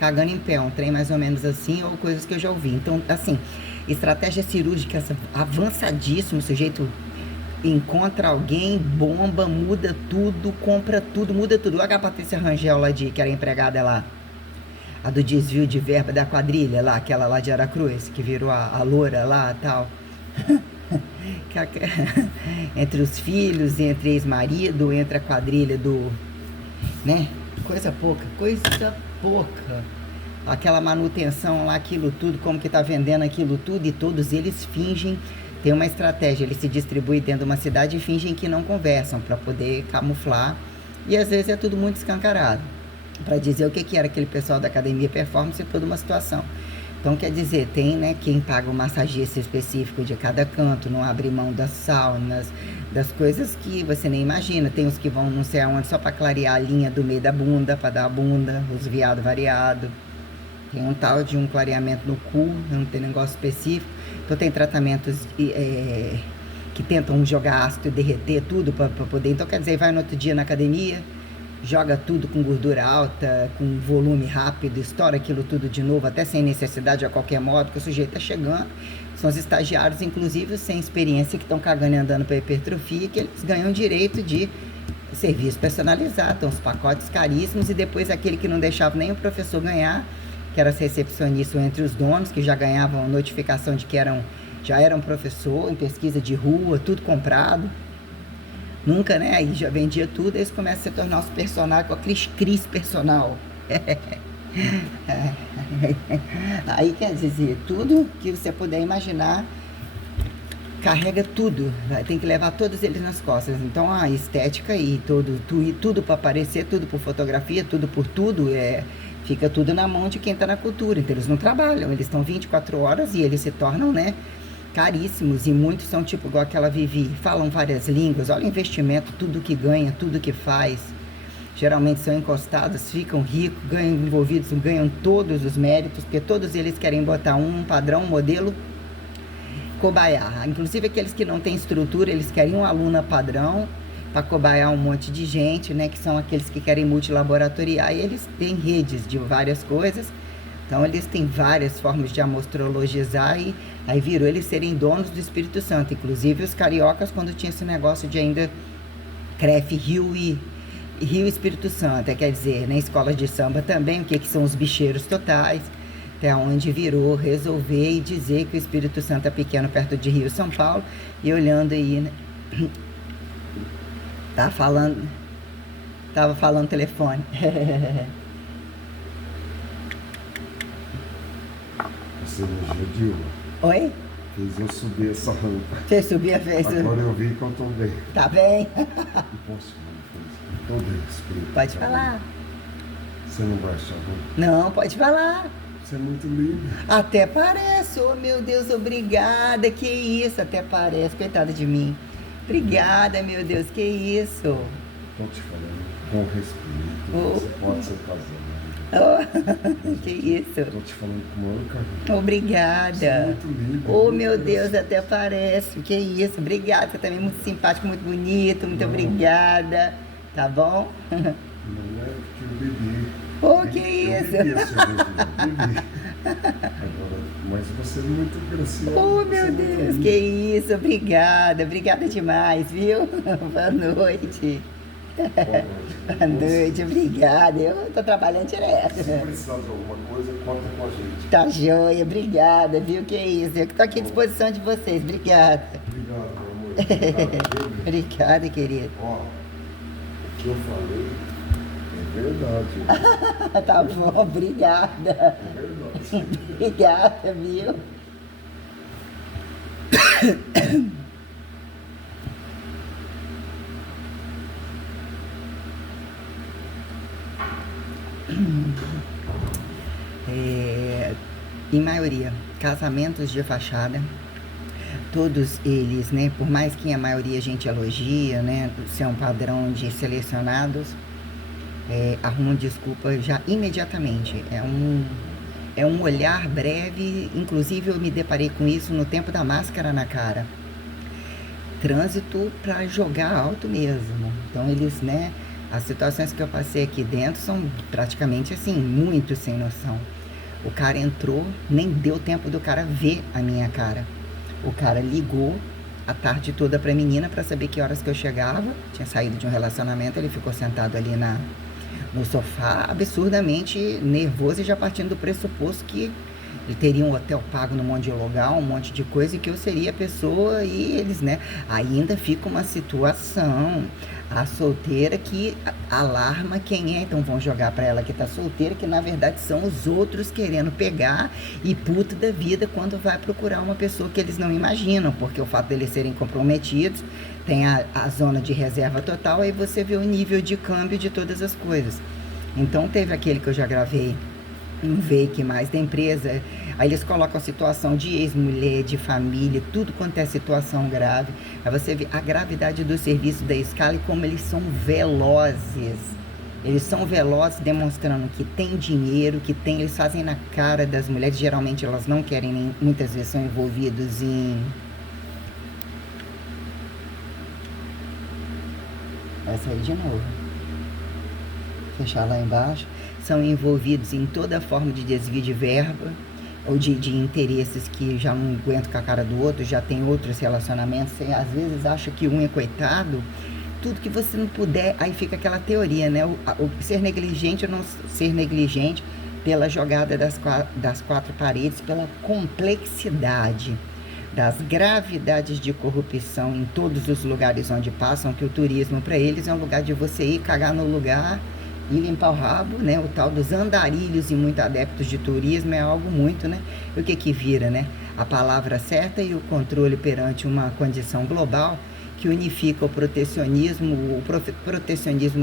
cagando em pé. Um trem mais ou menos assim, ou coisas que eu já ouvi. Então, assim, estratégia cirúrgica avançadíssima. O sujeito encontra alguém, bomba, muda tudo, compra tudo, muda tudo. Olha a Patrícia Rangel lá, que era empregada lá. A do desvio de verba da quadrilha lá, aquela lá de Aracruz, que virou a loura lá e tal. Entre os filhos, entre ex-marido, entre a quadrilha do, né, coisa pouca, aquela manutenção lá, aquilo tudo, como que tá vendendo aquilo tudo, e todos eles fingem, tem uma estratégia, eles se distribuem dentro de uma cidade e fingem que não conversam, para poder camuflar, e às vezes é tudo muito escancarado, para dizer o que era aquele pessoal da academia performance, é toda uma situação. Então, quer dizer, tem, né, quem paga o massagista específico de cada canto, não abre mão das saunas, das coisas que você nem imagina. Tem os que vão não sei aonde só para clarear a linha do meio da bunda, para dar a bunda, os viados variados. Tem um tal de um clareamento no cu, não tem negócio específico. Então, tem tratamentos que tentam jogar ácido e derreter tudo para poder... Então, quer dizer, vai no outro dia na academia, joga tudo com gordura alta, com volume rápido, estoura aquilo tudo de novo, até sem necessidade, a qualquer modo, que o sujeito está chegando. São os estagiários, inclusive, sem experiência, que estão cagando e andando para hipertrofia, que eles ganham direito de serviço personalizado, então, os pacotes caríssimos, e depois aquele que não deixava nem o professor ganhar, que era recepcionista entre os donos, que já ganhavam notificação de que já eram professor em pesquisa de rua, tudo comprado. Nunca, né? Aí já vendia tudo, eles começam a se tornar os personagens com a cris personal. Aí quer dizer, tudo que você puder imaginar, carrega tudo, tem que levar todos eles nas costas. Então a estética e tudo para aparecer, tudo por fotografia, tudo por tudo, fica tudo na mão de quem está na cultura. Então eles não trabalham, eles estão 24 horas e eles se tornam, né, caríssimos, e muitos são tipo igual aquela Vivi, falam várias línguas, olha o investimento, tudo que ganha, tudo que faz, geralmente são encostados, ficam ricos, ganham envolvidos, ganham todos os méritos, porque todos eles querem botar um padrão, um modelo cobaia, inclusive aqueles que não têm estrutura, eles querem uma aluna padrão para cobaiar um monte de gente, né, que são aqueles que querem multilaboratoriar, e eles têm redes de várias coisas. Então, eles têm várias formas de amostrologizar, e aí virou eles serem donos do Espírito Santo. Inclusive, os cariocas, quando tinha esse negócio de ainda CREF, Rio e Espírito Santo, quer dizer, na escola de samba também, o que são os bicheiros totais, até onde virou resolver e dizer que o Espírito Santo é pequeno perto de Rio e São Paulo, e olhando aí, né? Tava falando telefone. Você elogiou, Dilma? Oi? Fez eu subir essa rampa. Você subir a vez? Agora eu vi que eu tô bem. Tá bem? Posso, tô bem, espírito. Pode falar. Você não vai achar ruim? Não, pode falar. Você é muito lindo. Até parece. Oh, meu Deus, obrigada. Que isso, até parece. Coitada de mim. Obrigada, meu Deus, que isso. Tô te falando com respeito. Oh. Você pode ser casado. Oh, que isso. Tô te falando com o maior carinho. Obrigada. Você é muito linda. Oh, meu Deus, até parece. Que isso. Obrigada. Você também é muito simpático, muito bonito. Muito obrigada. Tá bom? Não é porque eu bebi. Oh, que isso. Eu bebi a cervejinha, bebi. Agora, mas você é muito graciosa. Oh, meu Deus, que isso. Obrigada. Obrigada demais, viu? Boa noite. Boa noite, obrigada. Eu tô trabalhando direto. Se precisar de alguma coisa, conta com a gente. Tá joia, obrigada, viu? Que isso. Eu que tô aqui à disposição de vocês. Obrigada. Obrigado, meu amor. Obrigado, obrigada, querido. Ó, o que eu falei é verdade. Tá bom, obrigada. É verdade. Obrigada, viu? Em maioria, casamentos de fachada, todos eles, né, por mais que a maioria a gente elogia, né, ser um padrão de selecionados, arrumam desculpa já imediatamente. É um olhar breve, inclusive eu me deparei com isso no tempo da máscara na cara. Trânsito para jogar alto mesmo. Então eles, né, as situações que eu passei aqui dentro são praticamente assim, muito sem noção. O cara entrou, nem deu tempo do cara ver a minha cara. O cara ligou a tarde toda pra menina pra saber que horas que eu chegava. Tinha saído de um relacionamento, ele ficou sentado ali no sofá, absurdamente nervoso e já partindo do pressuposto que ele teria um hotel pago num monte de lugar, um monte de coisa, e que eu seria a pessoa, e eles, né? Ainda fica uma situação, a solteira que alarma quem é, então vão jogar pra ela que tá solteira, que na verdade são os outros querendo pegar e puto da vida quando vai procurar uma pessoa que eles não imaginam, porque o fato deles serem comprometidos, tem a zona de reserva total, aí você vê o nível de câmbio de todas as coisas. Então teve aquele que eu já gravei, um veículo mais da empresa, aí eles colocam a situação de ex-mulher, de família, tudo quanto é situação grave. Aí você vê a gravidade do serviço da escala e como eles são velozes. Eles são velozes, demonstrando que tem dinheiro, que tem, eles fazem na cara das mulheres. Geralmente elas não querem, nem, muitas vezes são envolvidos em... Vai sair de novo. Fechar lá embaixo. São envolvidos em toda forma de desvio de verba ou de interesses que já não aguentam com a cara do outro, já tem outros relacionamentos, você às vezes acha que um é coitado, tudo que você não puder, aí fica aquela teoria, né? O ser negligente ou não ser negligente pela jogada das quatro paredes, pela complexidade das gravidades de corrupção em todos os lugares onde passam, que o turismo para eles é um lugar de você ir cagar no lugar e limpar o rabo, né? O tal dos andarilhos e muito adeptos de turismo é algo muito, né? E o que vira, né? A palavra certa e o controle perante uma condição global que unifica o protecionismo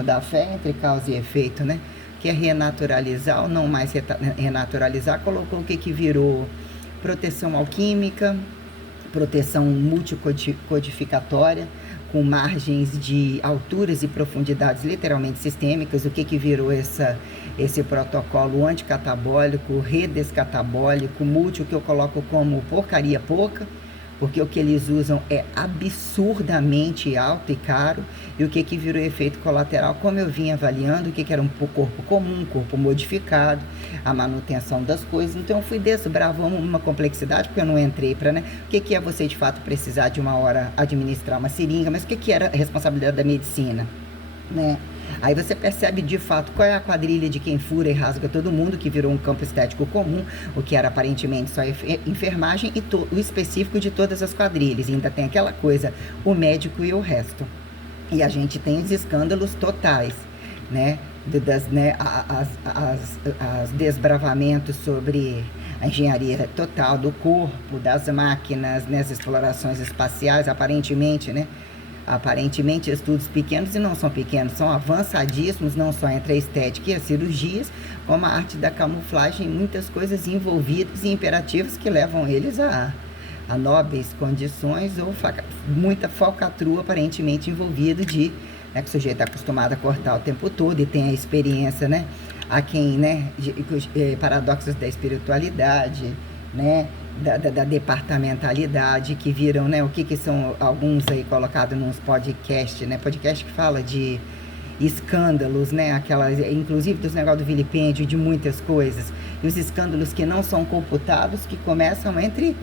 da fé entre causa e efeito, né? Que é renaturalizar ou não mais renaturalizar, colocou o que virou proteção alquímica, proteção multicodificatória, com margens de alturas e profundidades literalmente sistêmicas. O que virou esse protocolo anticatabólico, redescatabólico, múltiplo, que eu coloco como porcaria pouca, porque o que eles usam é absurdamente alto e caro, e o que virou efeito colateral, como eu vim avaliando, o que era um corpo comum, um corpo modificado, a manutenção das coisas. Então eu fui desbravando uma complexidade, porque eu não entrei para, né, o que é você de fato precisar de uma hora administrar uma seringa, mas o que era a responsabilidade da medicina, né? Aí você percebe de fato qual é a quadrilha de quem fura e rasga todo mundo, que virou um campo estético comum, o que era aparentemente só enfermagem, e o específico de todas as quadrilhas. E ainda tem aquela coisa, o médico e o resto. E a gente tem os escândalos totais, né? As desbravamentos sobre a engenharia total do corpo, das máquinas, né? As explorações espaciais, aparentemente, né? Aparentemente estudos pequenos, e não são pequenos, são avançadíssimos, não só entre a estética e as cirurgias, como a arte da camuflagem, muitas coisas envolvidas e imperativos que levam eles a nobres condições, ou muita falcatrua aparentemente envolvida de, né, que o sujeito está acostumado a cortar o tempo todo e tem a experiência, né, a quem, né, paradoxos da espiritualidade, né, da departamentalidade, que viram, né, o que são alguns aí colocados nos podcasts, né, podcast que fala de escândalos, né, aquelas, inclusive dos negócios do vilipêndio, de muitas coisas, e os escândalos que não são computados, que começam entre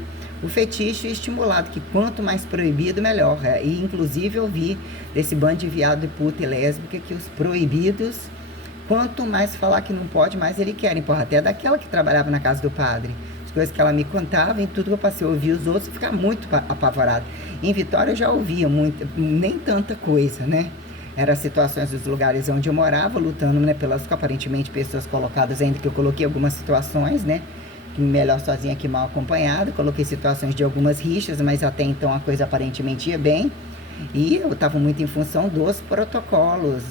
o fetiche estimulado, que quanto mais proibido, melhor. E inclusive eu vi desse bando de viado e puta e lésbica que os proibidos, quanto mais falar que não pode, mais eles querem. Porra, até daquela que trabalhava na casa do padre, coisas que ela me contava, em tudo que eu passei, eu ouvi os outros e ficar muito apavorado. Em Vitória eu já ouvia muito, nem tanta coisa, né? Eram situações dos lugares onde eu morava, lutando, né, pelas aparentemente pessoas colocadas, ainda que eu coloquei algumas situações, né, melhor sozinha que mal acompanhada. Coloquei situações de algumas rixas, mas até então a coisa aparentemente ia bem. E eu estava muito em função dos protocolos,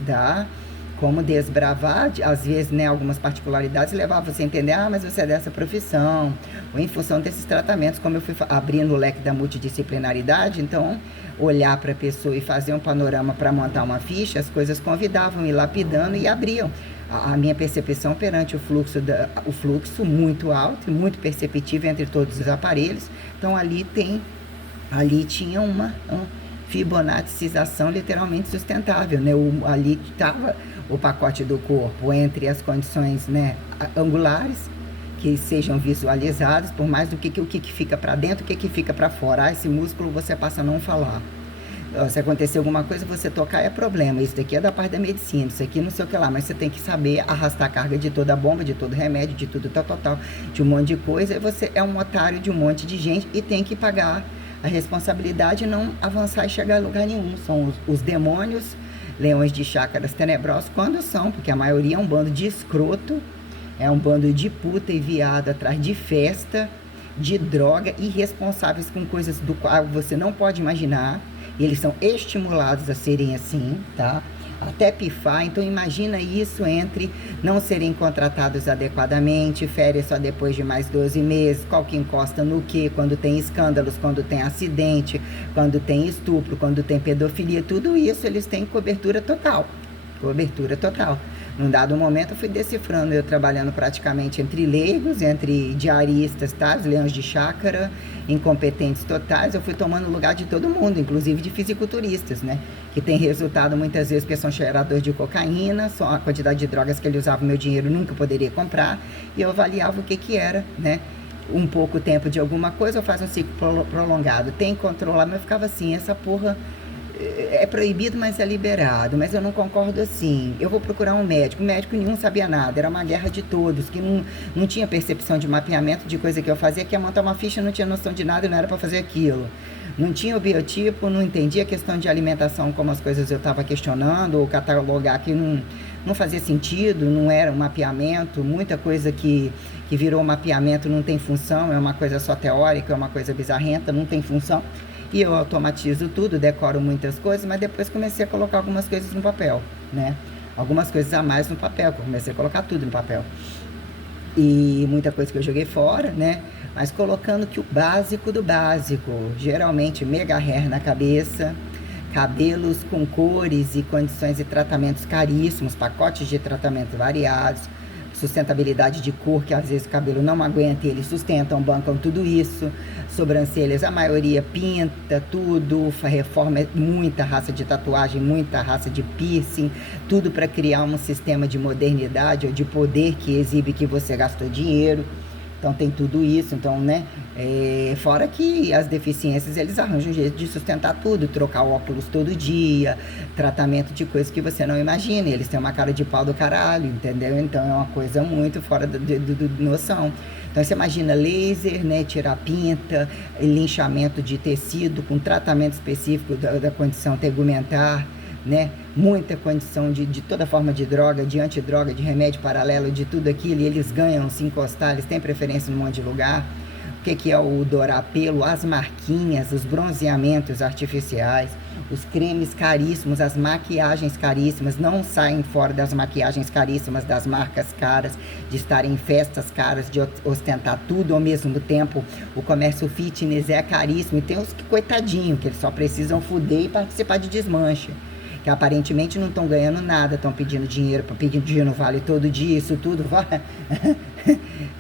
como desbravar, às vezes, né, algumas particularidades levavam você a entender, mas você é dessa profissão, ou em função desses tratamentos, como eu fui abrindo o leque da multidisciplinaridade, então, olhar para a pessoa e fazer um panorama para montar uma ficha, as coisas convidavam, ir lapidando e abriam a minha percepção perante o fluxo muito alto e muito perceptível entre todos os aparelhos. Então, ali tinha uma fibonaccização literalmente sustentável, né? Ali estava o pacote do corpo entre as condições, né, angulares, que sejam visualizadas, por mais do que o que fica para dentro, o que fica para fora. Esse músculo você passa a não falar. Se acontecer alguma coisa, você tocar é problema. Isso daqui é da parte da medicina, isso aqui não sei o que lá, mas você tem que saber arrastar a carga de toda a bomba, de todo remédio, de tudo tal, de um monte de coisa. E você é um otário de um monte de gente e tem que pagar a responsabilidade e não avançar e chegar a lugar nenhum. São os demônios, leões de chácaras tenebrosos, quando são, porque a maioria é um bando de escroto, é um bando de puta e viado atrás de festa, de droga, irresponsáveis com coisas do qual você não pode imaginar. Eles são estimulados a serem assim, tá? Até pifar. Então imagina isso entre não serem contratados adequadamente, férias só depois de mais 12 meses, qual que encosta no quê, quando tem escândalos, quando tem acidente, quando tem estupro, quando tem pedofilia, tudo isso eles têm cobertura total. Num dado momento eu fui decifrando, eu trabalhando praticamente entre leigos, entre diaristas, tá? Os leões de chácara, incompetentes totais, eu fui tomando lugar de todo mundo, inclusive de fisiculturistas, né? Que tem resultado muitas vezes porque são cheiradores de cocaína, só a quantidade de drogas que ele usava, meu dinheiro nunca poderia comprar, e eu avaliava o que era, né? Um pouco tempo de alguma coisa, ou faz um ciclo prolongado, tem que controlar, mas eu ficava assim, essa porra é proibido, mas é liberado, mas eu não concordo assim. Eu vou procurar um médico nenhum sabia nada, era uma guerra de todos, que não tinha percepção de mapeamento de coisa que eu fazia, que ia montar uma ficha, não tinha noção de nada e não era para fazer aquilo. Não tinha o biotipo, não entendia a questão de alimentação, como as coisas eu estava questionando, ou catalogar que não fazia sentido, não era um mapeamento, muita coisa que virou mapeamento não tem função, é uma coisa só teórica, é uma coisa bizarrenta, não tem função. E eu automatizo tudo, decoro muitas coisas, mas depois comecei a colocar algumas coisas no papel, né? Algumas coisas a mais no papel, que eu comecei a colocar tudo no papel. E muita coisa que eu joguei fora, né? Mas colocando que o básico do básico, geralmente mega hair na cabeça, cabelos com cores e condições e tratamentos caríssimos, pacotes de tratamentos variados, sustentabilidade de cor, que às vezes o cabelo não aguenta, eles sustentam, bancam tudo isso, sobrancelhas, a maioria pinta tudo, reforma muita raça de tatuagem, muita raça de piercing, tudo para criar um sistema de modernidade ou de poder que exibe que você gastou dinheiro. Então tem tudo isso, então, né, fora que as deficiências, eles arranjam um jeito de sustentar tudo, trocar óculos todo dia, tratamento de coisas que você não imagina, eles têm uma cara de pau do caralho, entendeu? Então é uma coisa muito fora de noção. Então você imagina laser, né, tirar pinta, linchamento de tecido com tratamento específico da condição tegumentar, né? Muita condição de toda forma de droga, de antidroga, de remédio paralelo, de tudo aquilo, e eles ganham se encostar, eles têm preferência num monte de lugar. O que é o dourar pelo, as marquinhas, os bronzeamentos artificiais, os cremes caríssimos, as maquiagens caríssimas, não saem fora das maquiagens caríssimas, das marcas caras, de estar em festas caras, de ostentar tudo ao mesmo tempo. O comércio fitness é caríssimo, e tem os que, coitadinho, que eles só precisam fuder e participar de desmanche, que aparentemente não estão ganhando nada, estão pedindo dinheiro no vale todo dia, isso tudo vai,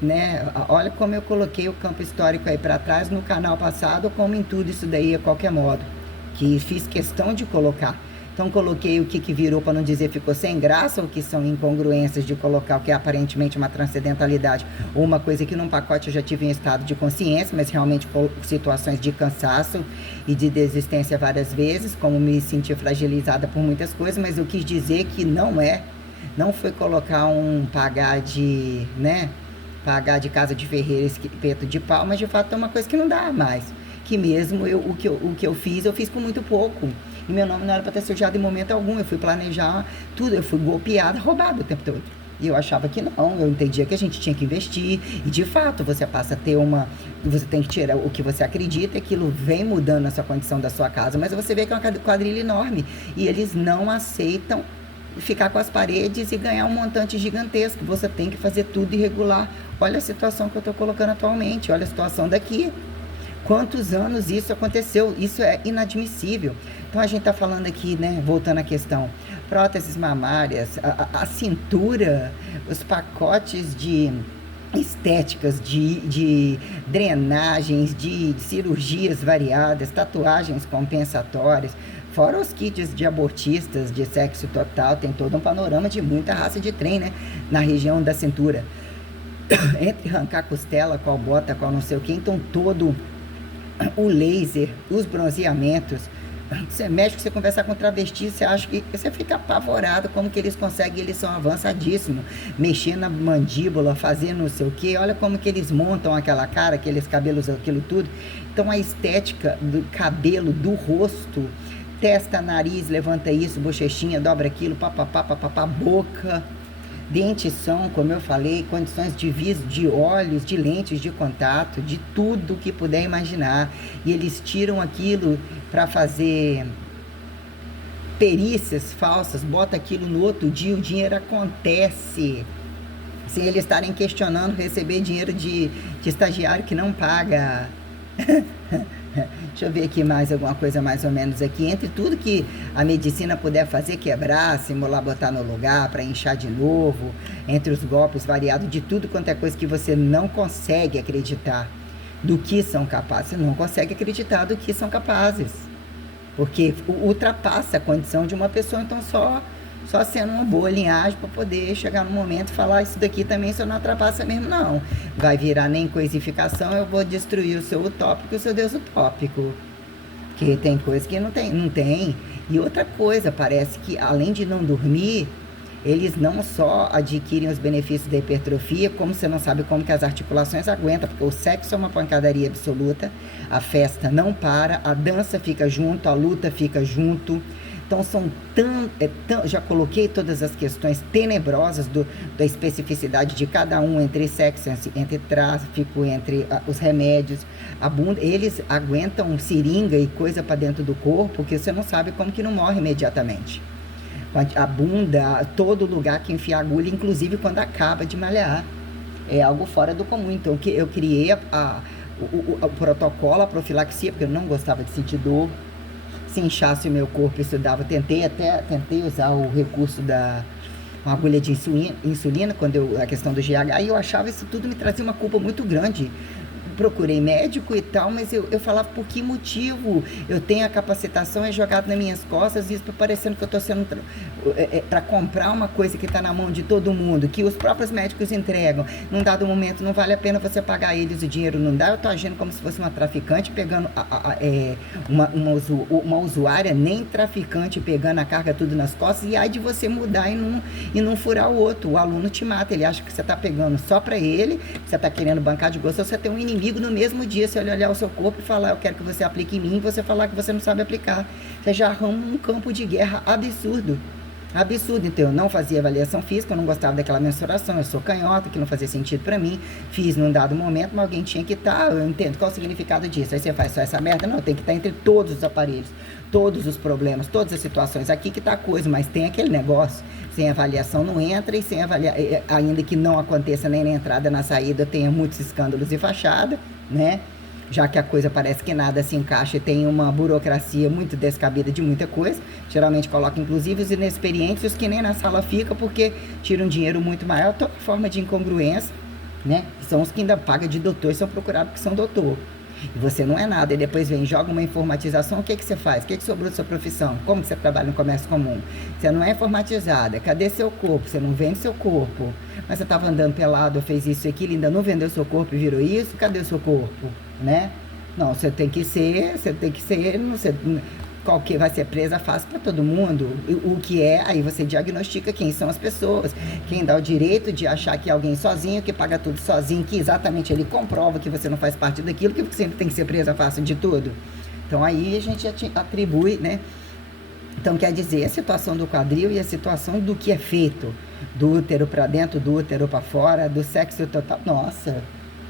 né? Olha como eu coloquei o campo histórico aí para trás no canal passado, como em tudo isso daí, a qualquer modo, que fiz questão de colocar. Então coloquei o que virou, para não dizer ficou sem graça, ou que são incongruências de colocar o que é aparentemente uma transcendentalidade, ou uma coisa que num pacote eu já tive em estado de consciência, mas realmente situações de cansaço e de desistência várias vezes, como me senti fragilizada por muitas coisas, mas eu quis dizer que não foi colocar pagar de casa de ferreira, espeto de pau, mas de fato é uma coisa que não dá mais, que mesmo o que eu fiz com muito pouco. E meu nome não era para ter sujado em momento algum, eu fui planejar tudo, eu fui golpeada, roubada o tempo todo. E eu achava que não, eu entendia que a gente tinha que investir. E de fato, você passa a ter você tem que tirar o que você acredita, aquilo vem mudando a sua condição da sua casa, mas você vê que é uma quadrilha enorme. E eles não aceitam ficar com as paredes e ganhar um montante gigantesco. Você tem que fazer tudo irregular. Olha a situação que eu estou colocando atualmente, olha a situação daqui. Quantos anos isso aconteceu? Isso é inadmissível. Então a gente está falando aqui, né, voltando à questão, próteses mamárias, a cintura, os pacotes de estéticas, de drenagens, de cirurgias variadas, tatuagens compensatórias, fora os kits de abortistas, de sexo total, tem todo um panorama de muita raça de trem, né, na região da cintura. Entre arrancar costela, qual bota, qual não sei o que, então todo o laser, os bronzeamentos. Você mexe, você conversar com travesti, você acha que você fica apavorado como que eles conseguem, eles são avançadíssimos, mexer na mandíbula, fazer não sei o que, olha como que eles montam aquela cara, aqueles cabelos, aquilo tudo. Então a estética do cabelo, do rosto, testa, nariz, levanta isso, bochechinha, dobra aquilo, papapá, boca, dentição, como eu falei, condições de viso, de olhos, de lentes de contato, de tudo que puder imaginar. E eles tiram aquilo para fazer perícias falsas, bota aquilo no outro dia, o dinheiro acontece. Sem eles estarem questionando receber dinheiro de estagiário que não paga. Deixa eu ver aqui mais alguma coisa mais ou menos aqui. Entre tudo que a medicina puder fazer, quebrar, simular, botar no lugar para inchar de novo, entre os golpes variados de tudo quanto é coisa que você não consegue acreditar do que são capazes. Você não consegue acreditar do que são capazes, porque ultrapassa a condição de uma pessoa. Então só sendo uma boa linhagem para poder chegar no momento e falar, isso daqui também você não ultrapassa mesmo, não. Vai virar nem coisificação, eu vou destruir o seu utópico e o seu Deus utópico. Porque tem coisa que não tem. E outra coisa, parece que além de não dormir, eles não só adquirem os benefícios da hipertrofia, como você não sabe como que as articulações aguentam, porque o sexo é uma pancadaria absoluta, a festa não para, a dança fica junto, a luta fica junto. Então já coloquei todas as questões tenebrosas da especificidade de cada um, entre sexo, entre tráfico, entre os remédios, a bunda. Eles aguentam seringa e coisa para dentro do corpo que você não sabe como que não morre imediatamente. A bunda, todo lugar que enfia agulha, inclusive quando acaba de malhar, é algo fora do comum. Então eu criei o protocolo, a profilaxia, porque eu não gostava de sentir dor. Se inchasse o meu corpo, isso dava. Tentei usar o recurso da uma agulha de insulina, a questão do GH, e eu achava isso tudo me trazia uma culpa muito grande. Procurei médico e tal, mas eu falava, por que motivo? Eu tenho a capacitação, é jogado nas minhas costas, e isso parecendo que eu estou sendo para comprar uma coisa que está na mão de todo mundo, que os próprios médicos entregam. Num dado momento, não vale a pena você pagar eles, o dinheiro não dá. Eu estou agindo como se fosse uma traficante, pegando uma usuária, nem traficante, pegando a carga tudo nas costas, e aí de você mudar e não furar o outro. O aluno te mata, ele acha que você está pegando só para ele, você está querendo bancar de gosto, ou você tem um inimigo no mesmo dia, se ele olhar o seu corpo e falar, eu quero que você aplique em mim, e você falar que você não sabe aplicar. Você já arruma um campo de guerra absurdo. Então eu não fazia avaliação física, eu não gostava daquela mensuração, eu sou canhota, que não fazia sentido pra mim, fiz num dado momento, mas alguém tinha que estar, eu entendo qual é o significado disso. Aí você faz só essa merda? Não, tem que estar entre todos os aparelhos, todos os problemas, todas as situações, aqui que tá a coisa, mas tem aquele negócio, sem avaliação não entra, e sem avaliar, ainda que não aconteça nem na entrada, na saída, tenha muitos escândalos e fachada, né? Já que a coisa parece que nada se encaixa e tem uma burocracia muito descabida de muita coisa, geralmente coloca inclusive os inexperientes, os que nem na sala ficam, porque tiram um dinheiro muito maior, toda forma de incongruência, né? São os que ainda pagam de doutor e são procurados porque são doutor. E você não é nada, e depois vem, joga uma informatização, o que você faz? O que sobrou da sua profissão? Como que você trabalha no comércio comum? Você não é informatizada, cadê seu corpo? Você não vende seu corpo, mas você estava andando pelado, fez isso e aquilo, ainda não vendeu seu corpo e virou isso, cadê o seu corpo? Né? Não, você tem que ser, não sei, qualquer vai ser presa fácil para todo mundo. O que é, aí você diagnostica quem são as pessoas, quem dá o direito de achar que é alguém sozinho, que paga tudo sozinho, que exatamente ele comprova que você não faz parte daquilo, que você sempre tem que ser presa fácil de tudo. Então aí a gente atribui, né, Então, quer dizer, a situação do quadril e a situação do que é feito, do útero para dentro, do útero para fora, do sexo total, nossa,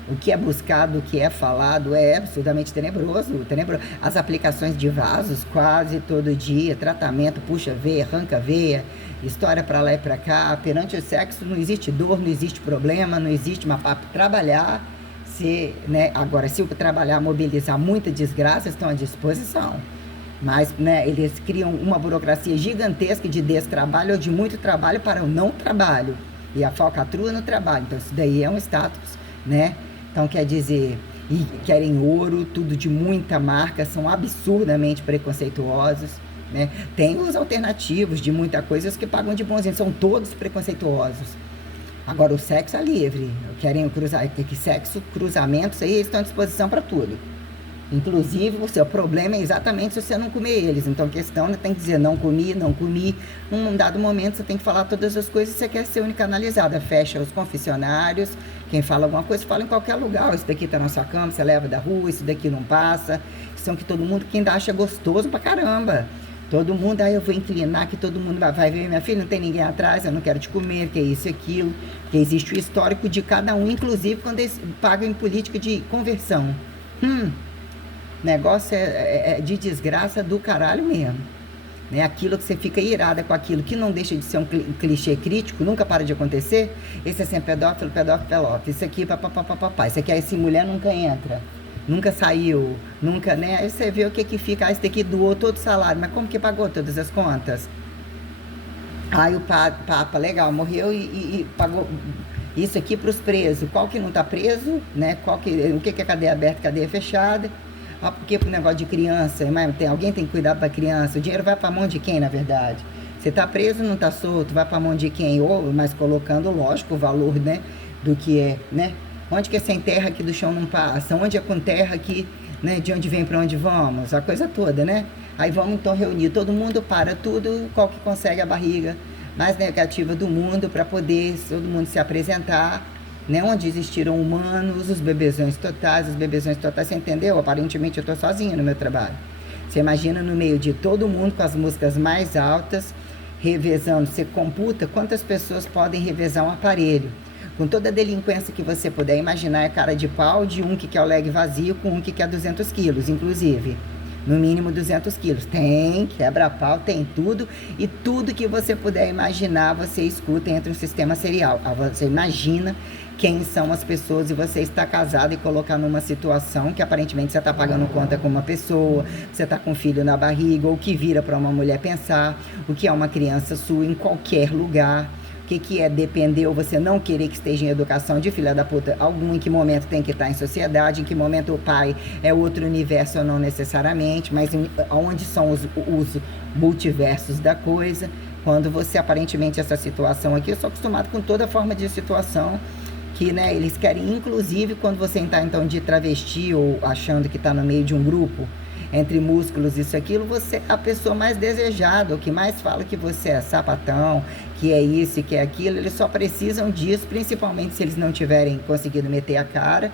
o que é buscado, o que é falado é absolutamente tenebroso, tenebroso. As aplicações de vasos quase todo dia, tratamento, puxa veia, arranca veia, história para lá e para cá. Perante o sexo não existe dor, não existe problema, não existe uma papo trabalhar. Né, agora, se o trabalhar mobilizar muita desgraça, estão à disposição. Mas, né, eles criam uma burocracia gigantesca de destrabalho ou de muito trabalho para o não trabalho. E a falcatrua no trabalho. Então, isso daí é um status, né? Então, quer dizer, e querem ouro, tudo de muita marca, são absurdamente preconceituosos, né? Tem os alternativos de muita coisa que pagam de bonzinho, são todos preconceituosos. Agora, o sexo é livre, querem cruzar, que sexo, cruzamentos, aí eles estão à disposição para tudo. Inclusive, o seu problema é exatamente se você não comer eles. Então, a questão tem que dizer não comi, não comi. Num dado momento, você tem que falar todas as coisas e você quer ser unicanalizada. Fecha os confessionários, quem fala alguma coisa, fala em qualquer lugar. Isso daqui tá na sua cama, você leva da rua, isso daqui não passa. São que todo mundo, quem acha gostoso pra caramba. Todo mundo, aí eu vou inclinar, que todo mundo vai ver, minha filha, não tem ninguém atrás, eu não quero te comer, que é isso e aquilo. Porque existe o histórico de cada um, inclusive quando eles pagam em política de conversão. Negócio é de desgraça do caralho mesmo. Né? Aquilo que você fica irada com aquilo que não deixa de ser um clichê crítico, nunca para de acontecer. Esse é sempre pedófilo, pedófilo. Isso aqui, papapá. Isso aqui, esse mulher nunca entra. Nunca saiu, nunca, né? Aí você vê o que fica. Esse daqui doou todo o salário, mas como que pagou todas as contas? Aí o Papa, legal, morreu e pagou isso aqui para os presos. Qual que não está preso, né? O que é cadeia aberta, cadeia fechada? Ah, porque pro negócio de criança, mas alguém tem que cuidar para criança. O dinheiro vai para a mão de quem, na verdade? Você está preso, não está solto, vai para a mão de quem? Ou, mas colocando, lógico, o valor, né, do que é, né? Onde que é sem terra que do chão não passa? Onde é com terra que, né, de onde vem para onde vamos? A coisa toda, né? Aí vamos então reunir todo mundo para tudo, qual que consegue a barriga mais negativa do mundo para poder todo mundo se apresentar, né, onde existiram humanos, os bebezões totais, você entendeu? Aparentemente eu estou sozinha no meu trabalho. Você imagina no meio de todo mundo com as músicas mais altas, revezando, você computa quantas pessoas podem revezar um aparelho. Com toda a delinquência que você puder imaginar, é cara de pau de um que quer o leg vazio com um que quer 200 quilos, inclusive. No mínimo 200 quilos. Tem quebra-pau, tem tudo. E tudo que você puder imaginar, você escuta entre um sistema serial. Você imagina quem são as pessoas e você está casado e colocar numa situação que aparentemente você está pagando conta com uma pessoa, você está com um filho na barriga, ou que vira para uma mulher pensar, o que é uma criança sua em qualquer lugar. O que é depender ou você não querer que esteja em educação de filha da puta algum, em que momento tem que estar em sociedade, em que momento o pai é outro universo ou não necessariamente, mas onde são os multiversos da coisa. Quando você, aparentemente, essa situação aqui, eu sou acostumado com toda forma de situação que, né, eles querem, inclusive, quando você está, então, de travesti ou achando que está no meio de um grupo, entre músculos, isso, aquilo, você é a pessoa mais desejada, o que mais fala que você é sapatão, que é isso e que é aquilo. Eles só precisam disso, principalmente se eles não tiverem conseguido meter a cara,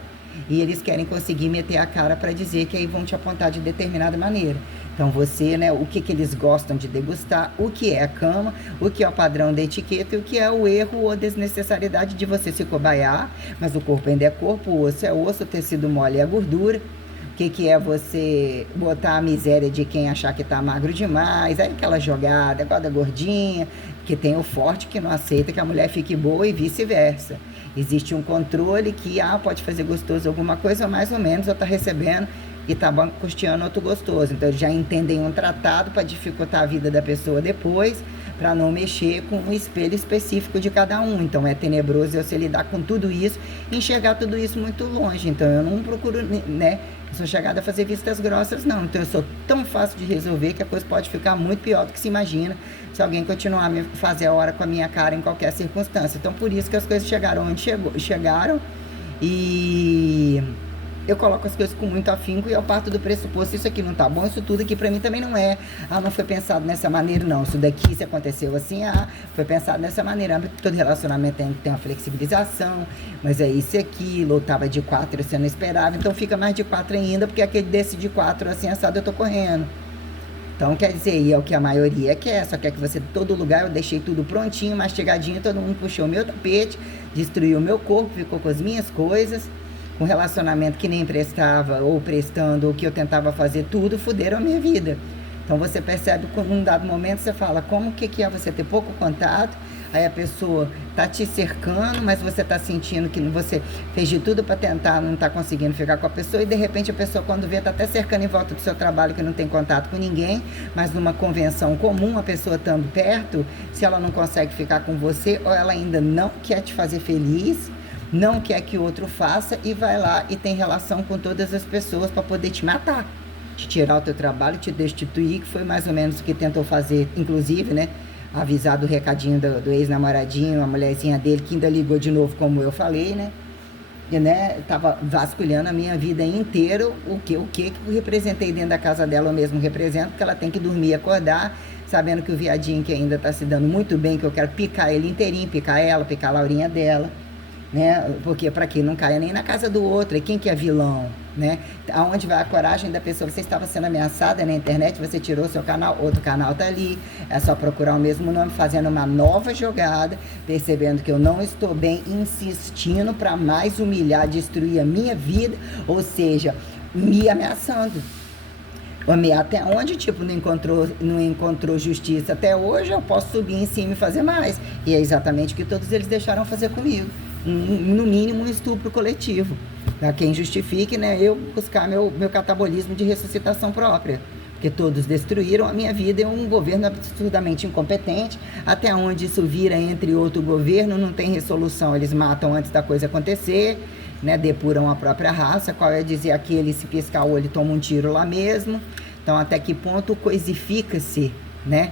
e eles querem conseguir meter a cara para dizer que aí vão te apontar de determinada maneira. Então você, né, o que eles gostam de degustar, o que é a cama, o que é o padrão da etiqueta e o que é o erro ou desnecessidade de você se cobaiar, mas o corpo ainda é corpo, o osso é osso, o tecido mole é a gordura. O que é você botar a miséria de quem achar que tá magro demais, aí aquela jogada, igual da gordinha, que tem o forte que não aceita que a mulher fique boa e vice-versa. Existe um controle que, pode fazer gostoso alguma coisa, ou mais ou menos, ou tá recebendo e tá custeando outro gostoso. Então, eles já entendem um tratado para dificultar a vida da pessoa depois, para não mexer com um espelho específico de cada um. Então, é tenebroso você lidar com tudo isso e enxergar tudo isso muito longe. Então, eu não procuro, né, eu sou chegada a fazer vistas grossas, não. Então, eu sou tão fácil de resolver que a coisa pode ficar muito pior do que se imagina se alguém continuar a me fazer a hora com a minha cara em qualquer circunstância. Então, por isso que as coisas chegaram onde chegaram, e eu coloco as coisas com muito afinco e eu parto do pressuposto, isso aqui não tá bom, isso tudo aqui pra mim também não é. Não foi pensado nessa maneira, não. Isso daqui, se aconteceu assim, foi pensado dessa maneira. Todo relacionamento tem que ter uma flexibilização, mas é isso e aquilo, ou tava de 4 você não esperava, então fica mais de 4 ainda, porque aquele desse de 4 assim, assado, eu tô correndo. Então, quer dizer, e é o que a maioria quer, só quer que você, todo lugar, eu deixei tudo prontinho, mastigadinho, todo mundo puxou o meu tapete, destruiu o meu corpo, ficou com as minhas coisas, com relacionamento que nem prestava, ou prestando, ou que eu tentava fazer tudo, fuderam a minha vida. Então, você percebe que num dado momento, você fala, como que é você ter pouco contato, aí a pessoa tá te cercando, mas você tá sentindo que você fez de tudo para tentar, não tá conseguindo ficar com a pessoa, e de repente a pessoa, quando vê, tá até cercando em volta do seu trabalho, que não tem contato com ninguém, mas numa convenção comum, a pessoa estando perto, se ela não consegue ficar com você, ou ela ainda não quer te fazer feliz, não quer que o outro faça, e vai lá e tem relação com todas as pessoas para poder te matar, te tirar o teu trabalho, te destituir, que foi mais ou menos o que tentou fazer, inclusive, né? Avisar do recadinho do ex-namoradinho, a mulherzinha dele, que ainda ligou de novo, como eu falei, né? E, né, tava vasculhando a minha vida inteira, o que eu representei dentro da casa dela, eu mesmo represento, porque ela tem que dormir e acordar, sabendo que o viadinho que ainda tá se dando muito bem, que eu quero picar ele inteirinho, picar ela, picar a Laurinha dela, né? Porque para que não caia nem na casa do outro, e quem que é vilão, né? Aonde vai a coragem da pessoa? Você estava sendo ameaçada na internet, você tirou seu canal, outro canal tá ali, é só procurar o mesmo nome, fazendo uma nova jogada, percebendo que eu não estou bem, insistindo para mais humilhar, destruir a minha vida, ou seja, me ameaçando. Até onde, tipo, não encontrou justiça até hoje, eu posso subir em cima e fazer mais. E é exatamente o que todos eles deixaram fazer comigo. No mínimo, um estupro coletivo. Para quem justifique, né, eu buscar meu catabolismo de ressuscitação própria. Porque todos destruíram a minha vida, é um governo absurdamente incompetente. Até onde isso vira entre outro governo, não tem resolução. Eles matam antes da coisa acontecer, né, depuram a própria raça. Qual é dizer aquele, se piscar o olho, toma um tiro lá mesmo. Então, até que ponto coisifica-se, né?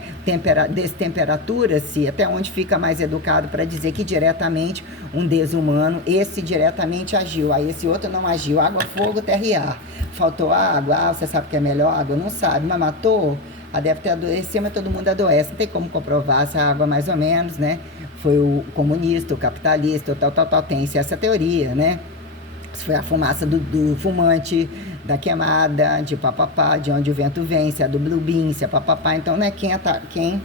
Destemperatura-se, até onde fica mais educado para dizer que diretamente um desumano, esse diretamente agiu, aí esse outro não agiu. Água, fogo, terra e ar. Faltou água, você sabe que é melhor água? Não sabe, mas matou? Deve ter adoecido, mas todo mundo adoece. Não tem como comprovar essa água mais ou menos, né? Foi o comunista, o capitalista, o tal, tem essa teoria, né? Se foi a fumaça do fumante, da queimada, de papapá, de onde o vento vem, se é do Blue Bean, se é papapá. Então, né, quem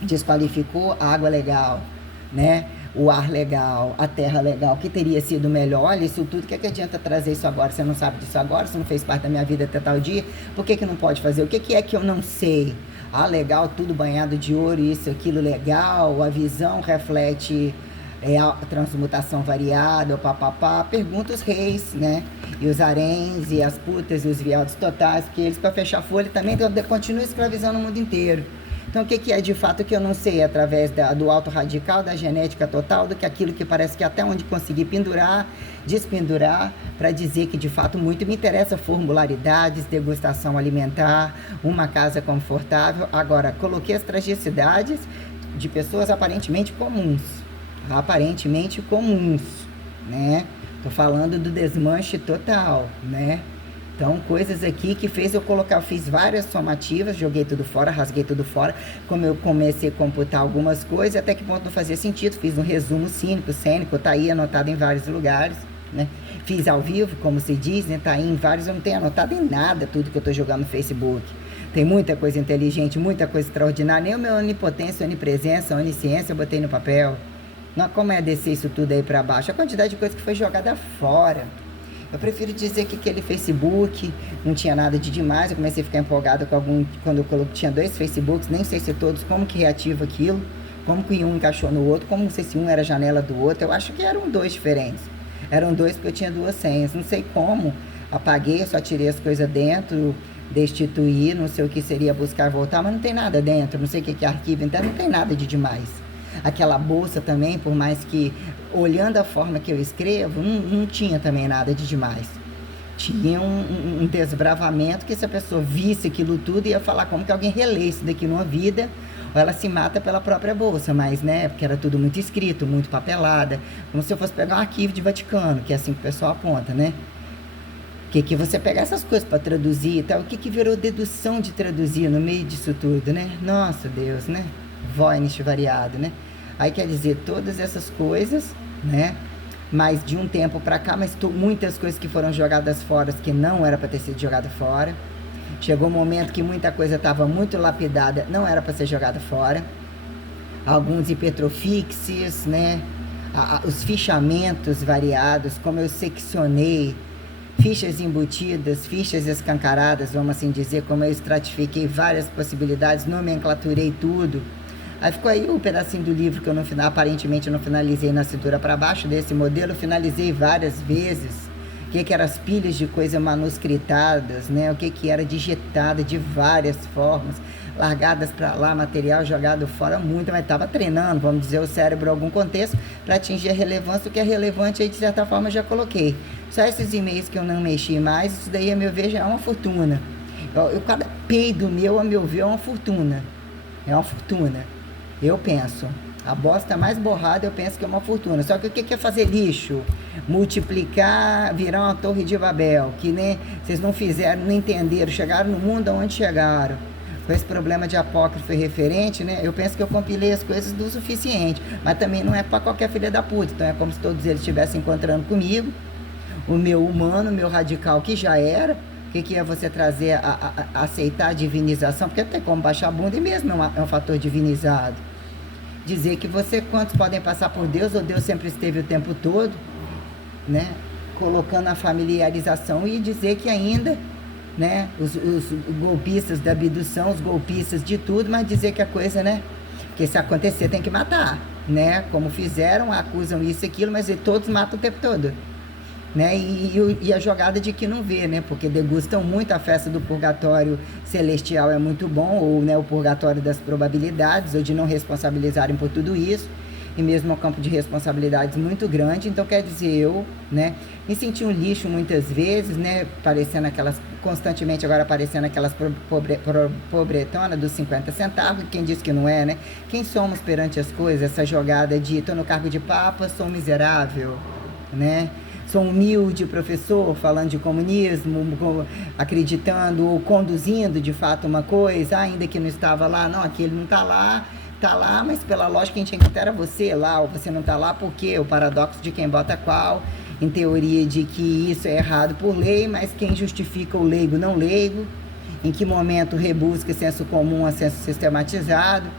desqualificou a água legal, né, o ar legal, a terra legal, que teria sido melhor, olha, isso tudo, que adianta trazer isso agora? Você não sabe disso agora, você não fez parte da minha vida até tal dia, por que não pode fazer? O que é que eu não sei? Ah, legal, tudo banhado de ouro, isso, aquilo, legal, a visão reflete... a transmutação variada, o papapá, pergunta os reis, né? E os haréns, e as putas, e os viados totais, porque eles, para fechar a folha, também continuam escravizando o mundo inteiro. Então, o que é de fato que eu não sei, através do alto radical, da genética total, do que aquilo que parece que até onde conseguir pendurar, despendurar, para dizer que de fato muito me interessa formularidades, degustação alimentar, uma casa confortável. Agora, coloquei as tragicidades de pessoas aparentemente comuns, né? Tô falando do desmanche total, né? Então, coisas aqui que fez eu colocar, eu fiz várias somativas, joguei tudo fora, rasguei tudo fora, como eu comecei a computar algumas coisas, até que ponto não fazia sentido, fiz um resumo cênico, tá aí anotado em vários lugares, né? Fiz ao vivo, como se diz, né? Tá aí em vários, eu não tenho anotado em nada tudo que eu tô jogando no Facebook. Tem muita coisa inteligente, muita coisa extraordinária, nem o meu onipotência, onipresença, onisciência eu botei no papel. Não, como é descer isso tudo aí para baixo? A quantidade de coisa que foi jogada fora. Eu prefiro dizer que aquele Facebook não tinha nada de demais. Eu comecei a ficar empolgada quando eu coloquei, tinha 2 Facebooks, nem sei se todos, como que reativa aquilo, como que um encaixou no outro, como não sei se um era janela do outro. Eu acho que eram 2 diferentes. Eram 2 porque eu tinha 2 senhas. Não sei como, apaguei, só tirei as coisas dentro, destituí, não sei o que seria buscar voltar, mas não tem nada dentro, não sei o que é arquivo, então não tem nada de demais. Aquela bolsa também, por mais que, olhando a forma que eu escrevo, não tinha também nada de demais. Tinha um desbravamento que se a pessoa visse aquilo tudo, ia falar como que alguém relê isso daqui numa vida, ou ela se mata pela própria bolsa, mas, né, porque era tudo muito escrito, muito papelada, como se eu fosse pegar um arquivo de Vaticano, que é assim que o pessoal aponta, né? Que você pegar essas coisas para traduzir e tal, o que virou dedução de traduzir no meio disso tudo, né? Nossa Deus, né? Voynich variado, né? Aí quer dizer, todas essas coisas, né? Mas de um tempo para cá, mas muitas coisas que foram jogadas fora, que não era para ter sido jogada fora. Chegou um momento que muita coisa estava muito lapidada, não era para ser jogada fora. Alguns hipertrofixes, né? Os fichamentos variados, como eu seccionei, fichas embutidas, fichas escancaradas, vamos assim dizer, como eu estratifiquei várias possibilidades, nomenclaturei tudo. Aí ficou aí um pedacinho do livro que eu aparentemente eu não finalizei na cintura para baixo desse modelo, eu finalizei várias vezes. O que eram as pilhas de coisas manuscritadas, né? O que era digitada de várias formas, largadas para lá, material jogado fora muito, mas estava treinando, vamos dizer, o cérebro em algum contexto para atingir a relevância. O que é relevante aí, de certa forma, eu já coloquei. Só esses e-mails que eu não mexi mais, isso daí, a meu ver, já é uma fortuna. Cada peido meu, a meu ver, é uma fortuna. É uma fortuna. Eu penso, a bosta mais borrada eu penso que é uma fortuna. Só que o que é fazer lixo? Multiplicar, virar uma torre de Babel, que nem vocês não fizeram, não entenderam, chegaram no mundo aonde chegaram. Com esse problema de apócrifo e referente, né? Eu penso que eu compilei as coisas do suficiente, mas também não é para qualquer filha da puta. Então é como se todos eles estivessem encontrando comigo, o meu humano, o meu radical, que já era. O que é você trazer a aceitar a divinização? Porque tem como baixar a bunda e mesmo é um fator divinizado. Dizer que quantos podem passar por Deus, ou Deus sempre esteve o tempo todo, né? Colocando a familiarização e dizer que ainda, né? Os golpistas da abdução, os golpistas de tudo, mas dizer que a coisa, né? Porque se acontecer tem que matar, né? Como fizeram, acusam isso e aquilo, mas todos matam o tempo todo. Né? E a jogada de que não vê, né? Porque degustam muito a festa do purgatório celestial, é muito bom, ou né, o purgatório das probabilidades, ou de não responsabilizarem por tudo isso, e mesmo é um campo de responsabilidades muito grande. Então, quer dizer, eu, né, me senti um lixo muitas vezes, né, constantemente agora aparecendo aquelas pobretonas dos 50 centavos, quem diz que não é, né? Quem somos perante as coisas? Essa jogada de, tô no cargo de papa, sou miserável, né? Sou humilde professor, falando de comunismo, acreditando ou conduzindo de fato uma coisa, ainda que não estava lá, não, aquele não está lá, mas pela lógica quem tinha que estar era você lá, ou você não está lá porque o paradoxo de quem bota qual, em teoria de que isso é errado por lei, mas quem justifica o leigo não leigo, em que momento rebusca senso comum a senso sistematizado,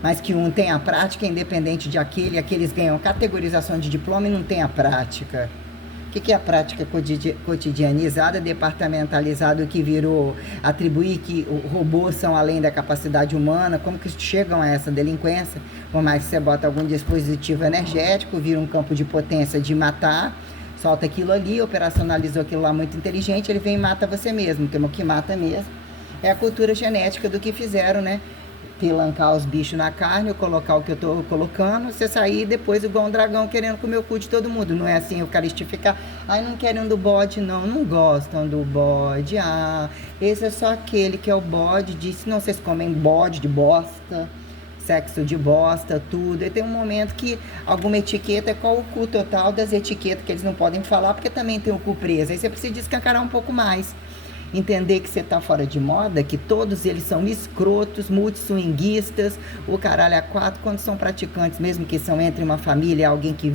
mas que um tem a prática, independente de aqueles ganham categorização de diploma e não tem a prática. O que é a prática cotidianizada, departamentalizada, que virou atribuir que robôs são além da capacidade humana? Como que chegam a essa delinquência? Por mais que você bota algum dispositivo energético, vira um campo de potência de matar, solta aquilo ali, operacionalizou aquilo lá muito inteligente, ele vem e mata você mesmo, porque o que mata mesmo é a cultura genética do que fizeram, né? Pilancar os bichos na carne, eu colocar o que eu tô colocando, você sair depois igual um dragão querendo comer o cu de todo mundo. Não é assim, eucaristificar. Ai, não querem do bode, não gostam do bode. Ah, esse é só aquele que é o bode, disse, não, vocês comem bode de bosta, sexo de bosta, tudo. E tem um momento que alguma etiqueta é qual o cu total das etiquetas que eles não podem falar, porque também tem o cu preso. Aí você precisa descancarar um pouco mais. Entender que você tá fora de moda, que todos eles são escrotos, multiswinguistas, o caralho a quatro, quando são praticantes, mesmo que são entre uma família, alguém que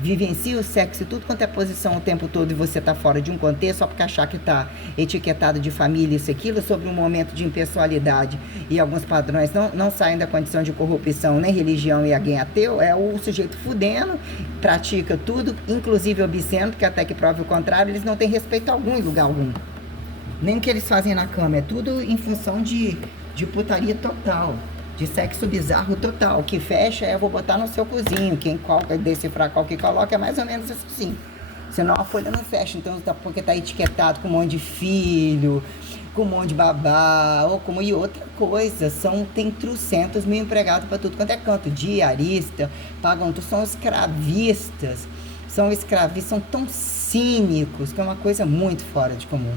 vivencia o sexo e tudo quanto é posição o tempo todo, e você tá fora de um contexto, só porque achar que tá etiquetado de família, isso e aquilo, sobre um momento de impessoalidade e alguns padrões não saem da condição de corrupção, nem religião e alguém ateu, é o sujeito fudendo, pratica tudo, inclusive obsceno, porque até que prove o contrário, eles não têm respeito algum em lugar algum. Nem o que eles fazem na cama, é tudo em função de putaria total, de sexo bizarro total. O que fecha é, vou botar no seu cozinho, quem decifrar qual que coloca, é mais ou menos assim. Senão a folha não fecha, então porque tá etiquetado com um monte de filho, com um monte de babá, e outra coisa, tem trocentos mil empregados para tudo quanto é canto, diarista, pagam tudo, são escravistas, são tão cínicos, que é uma coisa muito fora de comum.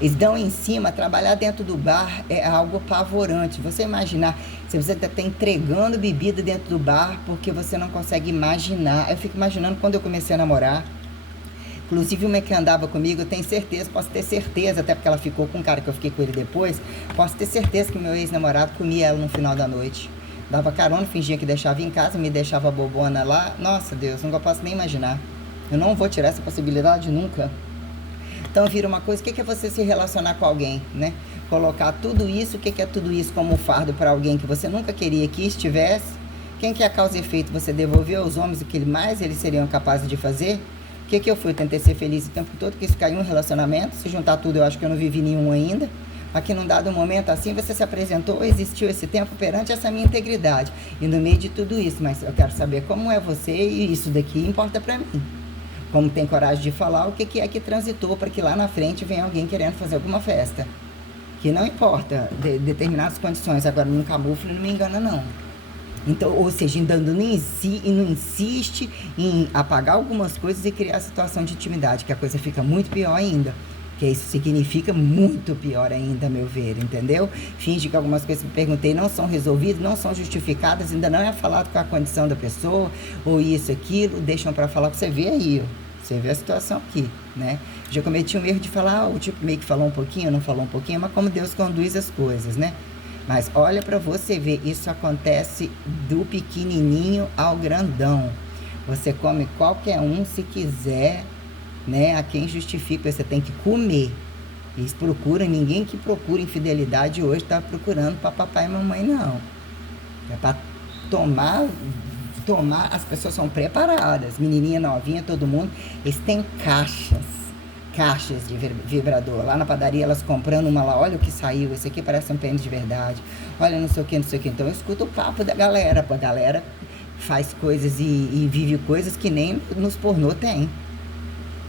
Eles dão em cima, trabalhar dentro do bar é algo apavorante. Você imaginar, se você está entregando bebida dentro do bar porque você não consegue imaginar. Eu fico imaginando quando eu comecei a namorar. Inclusive uma que andava comigo, eu tenho certeza, posso ter certeza, até porque ela ficou com um cara que eu fiquei com ele depois, posso ter certeza que o meu ex-namorado comia ela no final da noite. Dava carona, fingia que deixava em casa, me deixava bobona lá. Nossa Deus, nunca posso nem imaginar. Eu não vou tirar essa possibilidade nunca. Então vira uma coisa, o que é você se relacionar com alguém, né? Colocar tudo isso, o que é tudo isso como fardo para alguém que você nunca queria que estivesse? Quem que é a causa e efeito? Você devolveu aos homens o que mais eles seriam capazes de fazer? O que eu fui? Eu tentei ser feliz o tempo todo, que isso caiu um relacionamento. Se juntar tudo, eu acho que eu não vivi nenhum ainda. Aqui num dado momento assim, você se apresentou, existiu esse tempo perante essa minha integridade. E no meio de tudo isso, mas eu quero saber como é você e isso daqui importa para mim. Como tem coragem de falar, o que é que transitou para que lá na frente venha alguém querendo fazer alguma festa. Que não importa, determinadas condições, agora não camufla e não me engana não. Então, ou seja, ainda não insiste em apagar algumas coisas e criar a situação de intimidade, que a coisa fica muito pior ainda. Que isso significa muito pior ainda, a meu ver, entendeu? Finge que algumas coisas que eu perguntei não são resolvidas, não são justificadas, ainda não é falado com a condição da pessoa, ou isso, aquilo, deixam para falar, você vê aí, ó. Você vê a situação aqui, né? Já cometi um erro de falar, o tipo meio que falou um pouquinho, não falou um pouquinho, mas como Deus conduz as coisas, né? Mas olha para você ver, isso acontece do pequenininho ao grandão. Você come qualquer um se quiser, né? A quem justifica, você tem que comer. Eles procuram, ninguém que procura infidelidade hoje está procurando para papai e mamãe, não. É para tomar, as pessoas são preparadas, menininha novinha, todo mundo, eles têm caixas de vibrador. Lá na padaria, elas comprando uma lá, olha o que saiu, esse aqui parece um pênis de verdade, olha não sei o que, não sei o que. Então eu escuto o papo da galera, a galera faz coisas e vive coisas que nem nos pornô tem.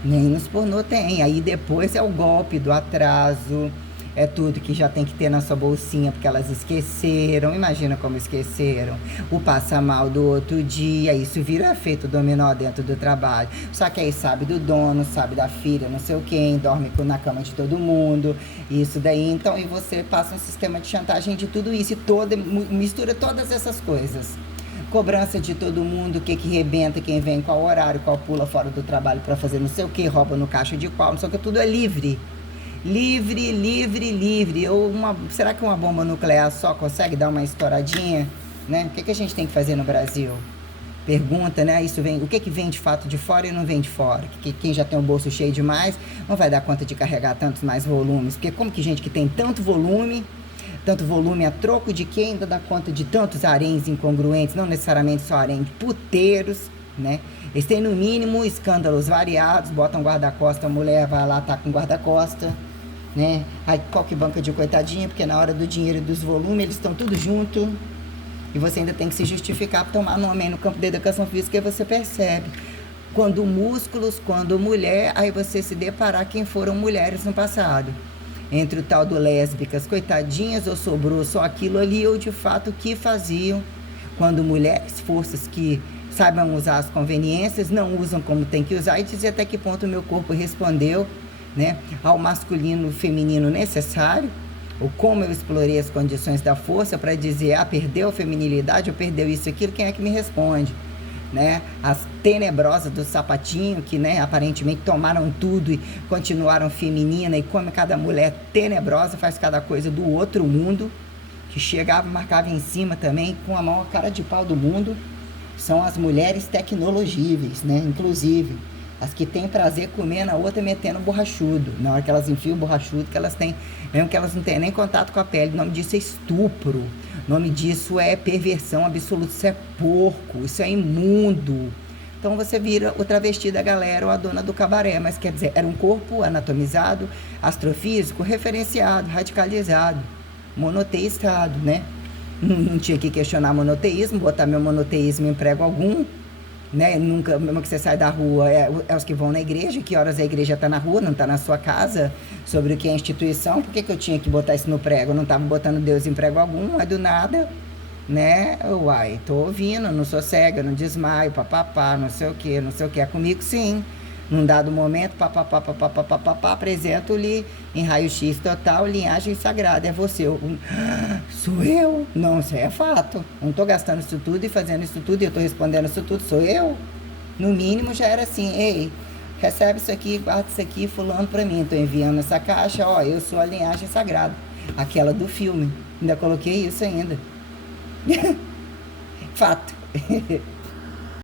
Nem nos pornô tem. Aí depois é o golpe do atraso, é tudo que já tem que ter na sua bolsinha, porque elas esqueceram. Imagina como esqueceram. O passa mal do outro dia, isso vira efeito dominó dentro do trabalho. Só que aí sabe do dono, sabe da filha, não sei o quem, dorme na cama de todo mundo, isso daí. Então, e você passa um sistema de chantagem de tudo isso, e mistura todas essas coisas. Cobrança de todo mundo, o que rebenta, quem vem, qual horário, qual pula fora do trabalho para fazer não sei o que, rouba no caixa de qual, não sei o que, tudo é livre. Livre. Será que uma bomba nuclear só consegue dar uma estouradinha? Né? O que a gente tem que fazer no Brasil? Pergunta, né? Isso vem, o que vem de fato de fora e não vem de fora? Quem já tem o bolso cheio demais não vai dar conta de carregar tantos mais volumes. Porque como que gente que tem tanto volume a troco de quem ainda dá conta de tantos haréns incongruentes, não necessariamente só haréns puteiros, né? Eles têm no mínimo escândalos variados, botam guarda-costa, a mulher vai lá, tá com guarda-costa, né? Aí qual que banca de coitadinha, porque na hora do dinheiro e dos volumes eles estão tudo junto, e você ainda tem que se justificar para tomar nome no campo da educação física, e você percebe. Quando músculos, quando mulher, aí você se deparar quem foram mulheres no passado. Entre o tal do lésbicas, coitadinhas, ou sobrou só aquilo ali, ou de fato o que faziam. Quando mulheres, forças que saibam usar as conveniências, não usam como tem que usar, e dizer até que ponto o meu corpo respondeu, né, ao masculino feminino necessário, ou como eu explorei as condições da força para dizer, perdeu a feminilidade, ou perdeu isso e aquilo, quem é que me responde? Né? As tenebrosas do sapatinho, que, né, aparentemente tomaram tudo e continuaram feminina, e como cada mulher tenebrosa faz cada coisa do outro mundo, que chegava e marcava em cima também com a maior cara de pau do mundo, são as mulheres tecnologíveis, né? Inclusive as que têm prazer comendo a outra metendo borrachudo, na hora que elas enfiam o borrachudo, que elas têm, mesmo que elas não tenham nem contato com a pele, o nome disso é estupro, o nome disso é perversão absoluta, isso é porco, isso é imundo. Então você vira o travesti da galera ou a dona do cabaré, mas quer dizer, era um corpo anatomizado, astrofísico, referenciado, radicalizado, monoteistado, né? Não tinha que questionar monoteísmo, botar meu monoteísmo em prego algum, né? Nunca, mesmo que você sai da rua, é os que vão na igreja, que horas a igreja está na rua, não está na sua casa, sobre o que é instituição, por que eu tinha que botar isso no prego? Eu não estava botando Deus em prego algum, mas do nada, né? Uai, tô ouvindo, não sou cega, não desmaio, papapá, não sei o que, é comigo sim. Num dado momento, apresento-lhe em raio-x total, linhagem sagrada, é você. Sou eu? Não, isso é fato. Não estou gastando isso tudo e fazendo isso tudo e eu estou respondendo isso tudo, sou eu? No mínimo já era assim, ei, recebe isso aqui, guarda isso aqui, fulano para mim, estou enviando essa caixa, eu sou a linhagem sagrada, aquela do filme, ainda coloquei isso ainda. Fato.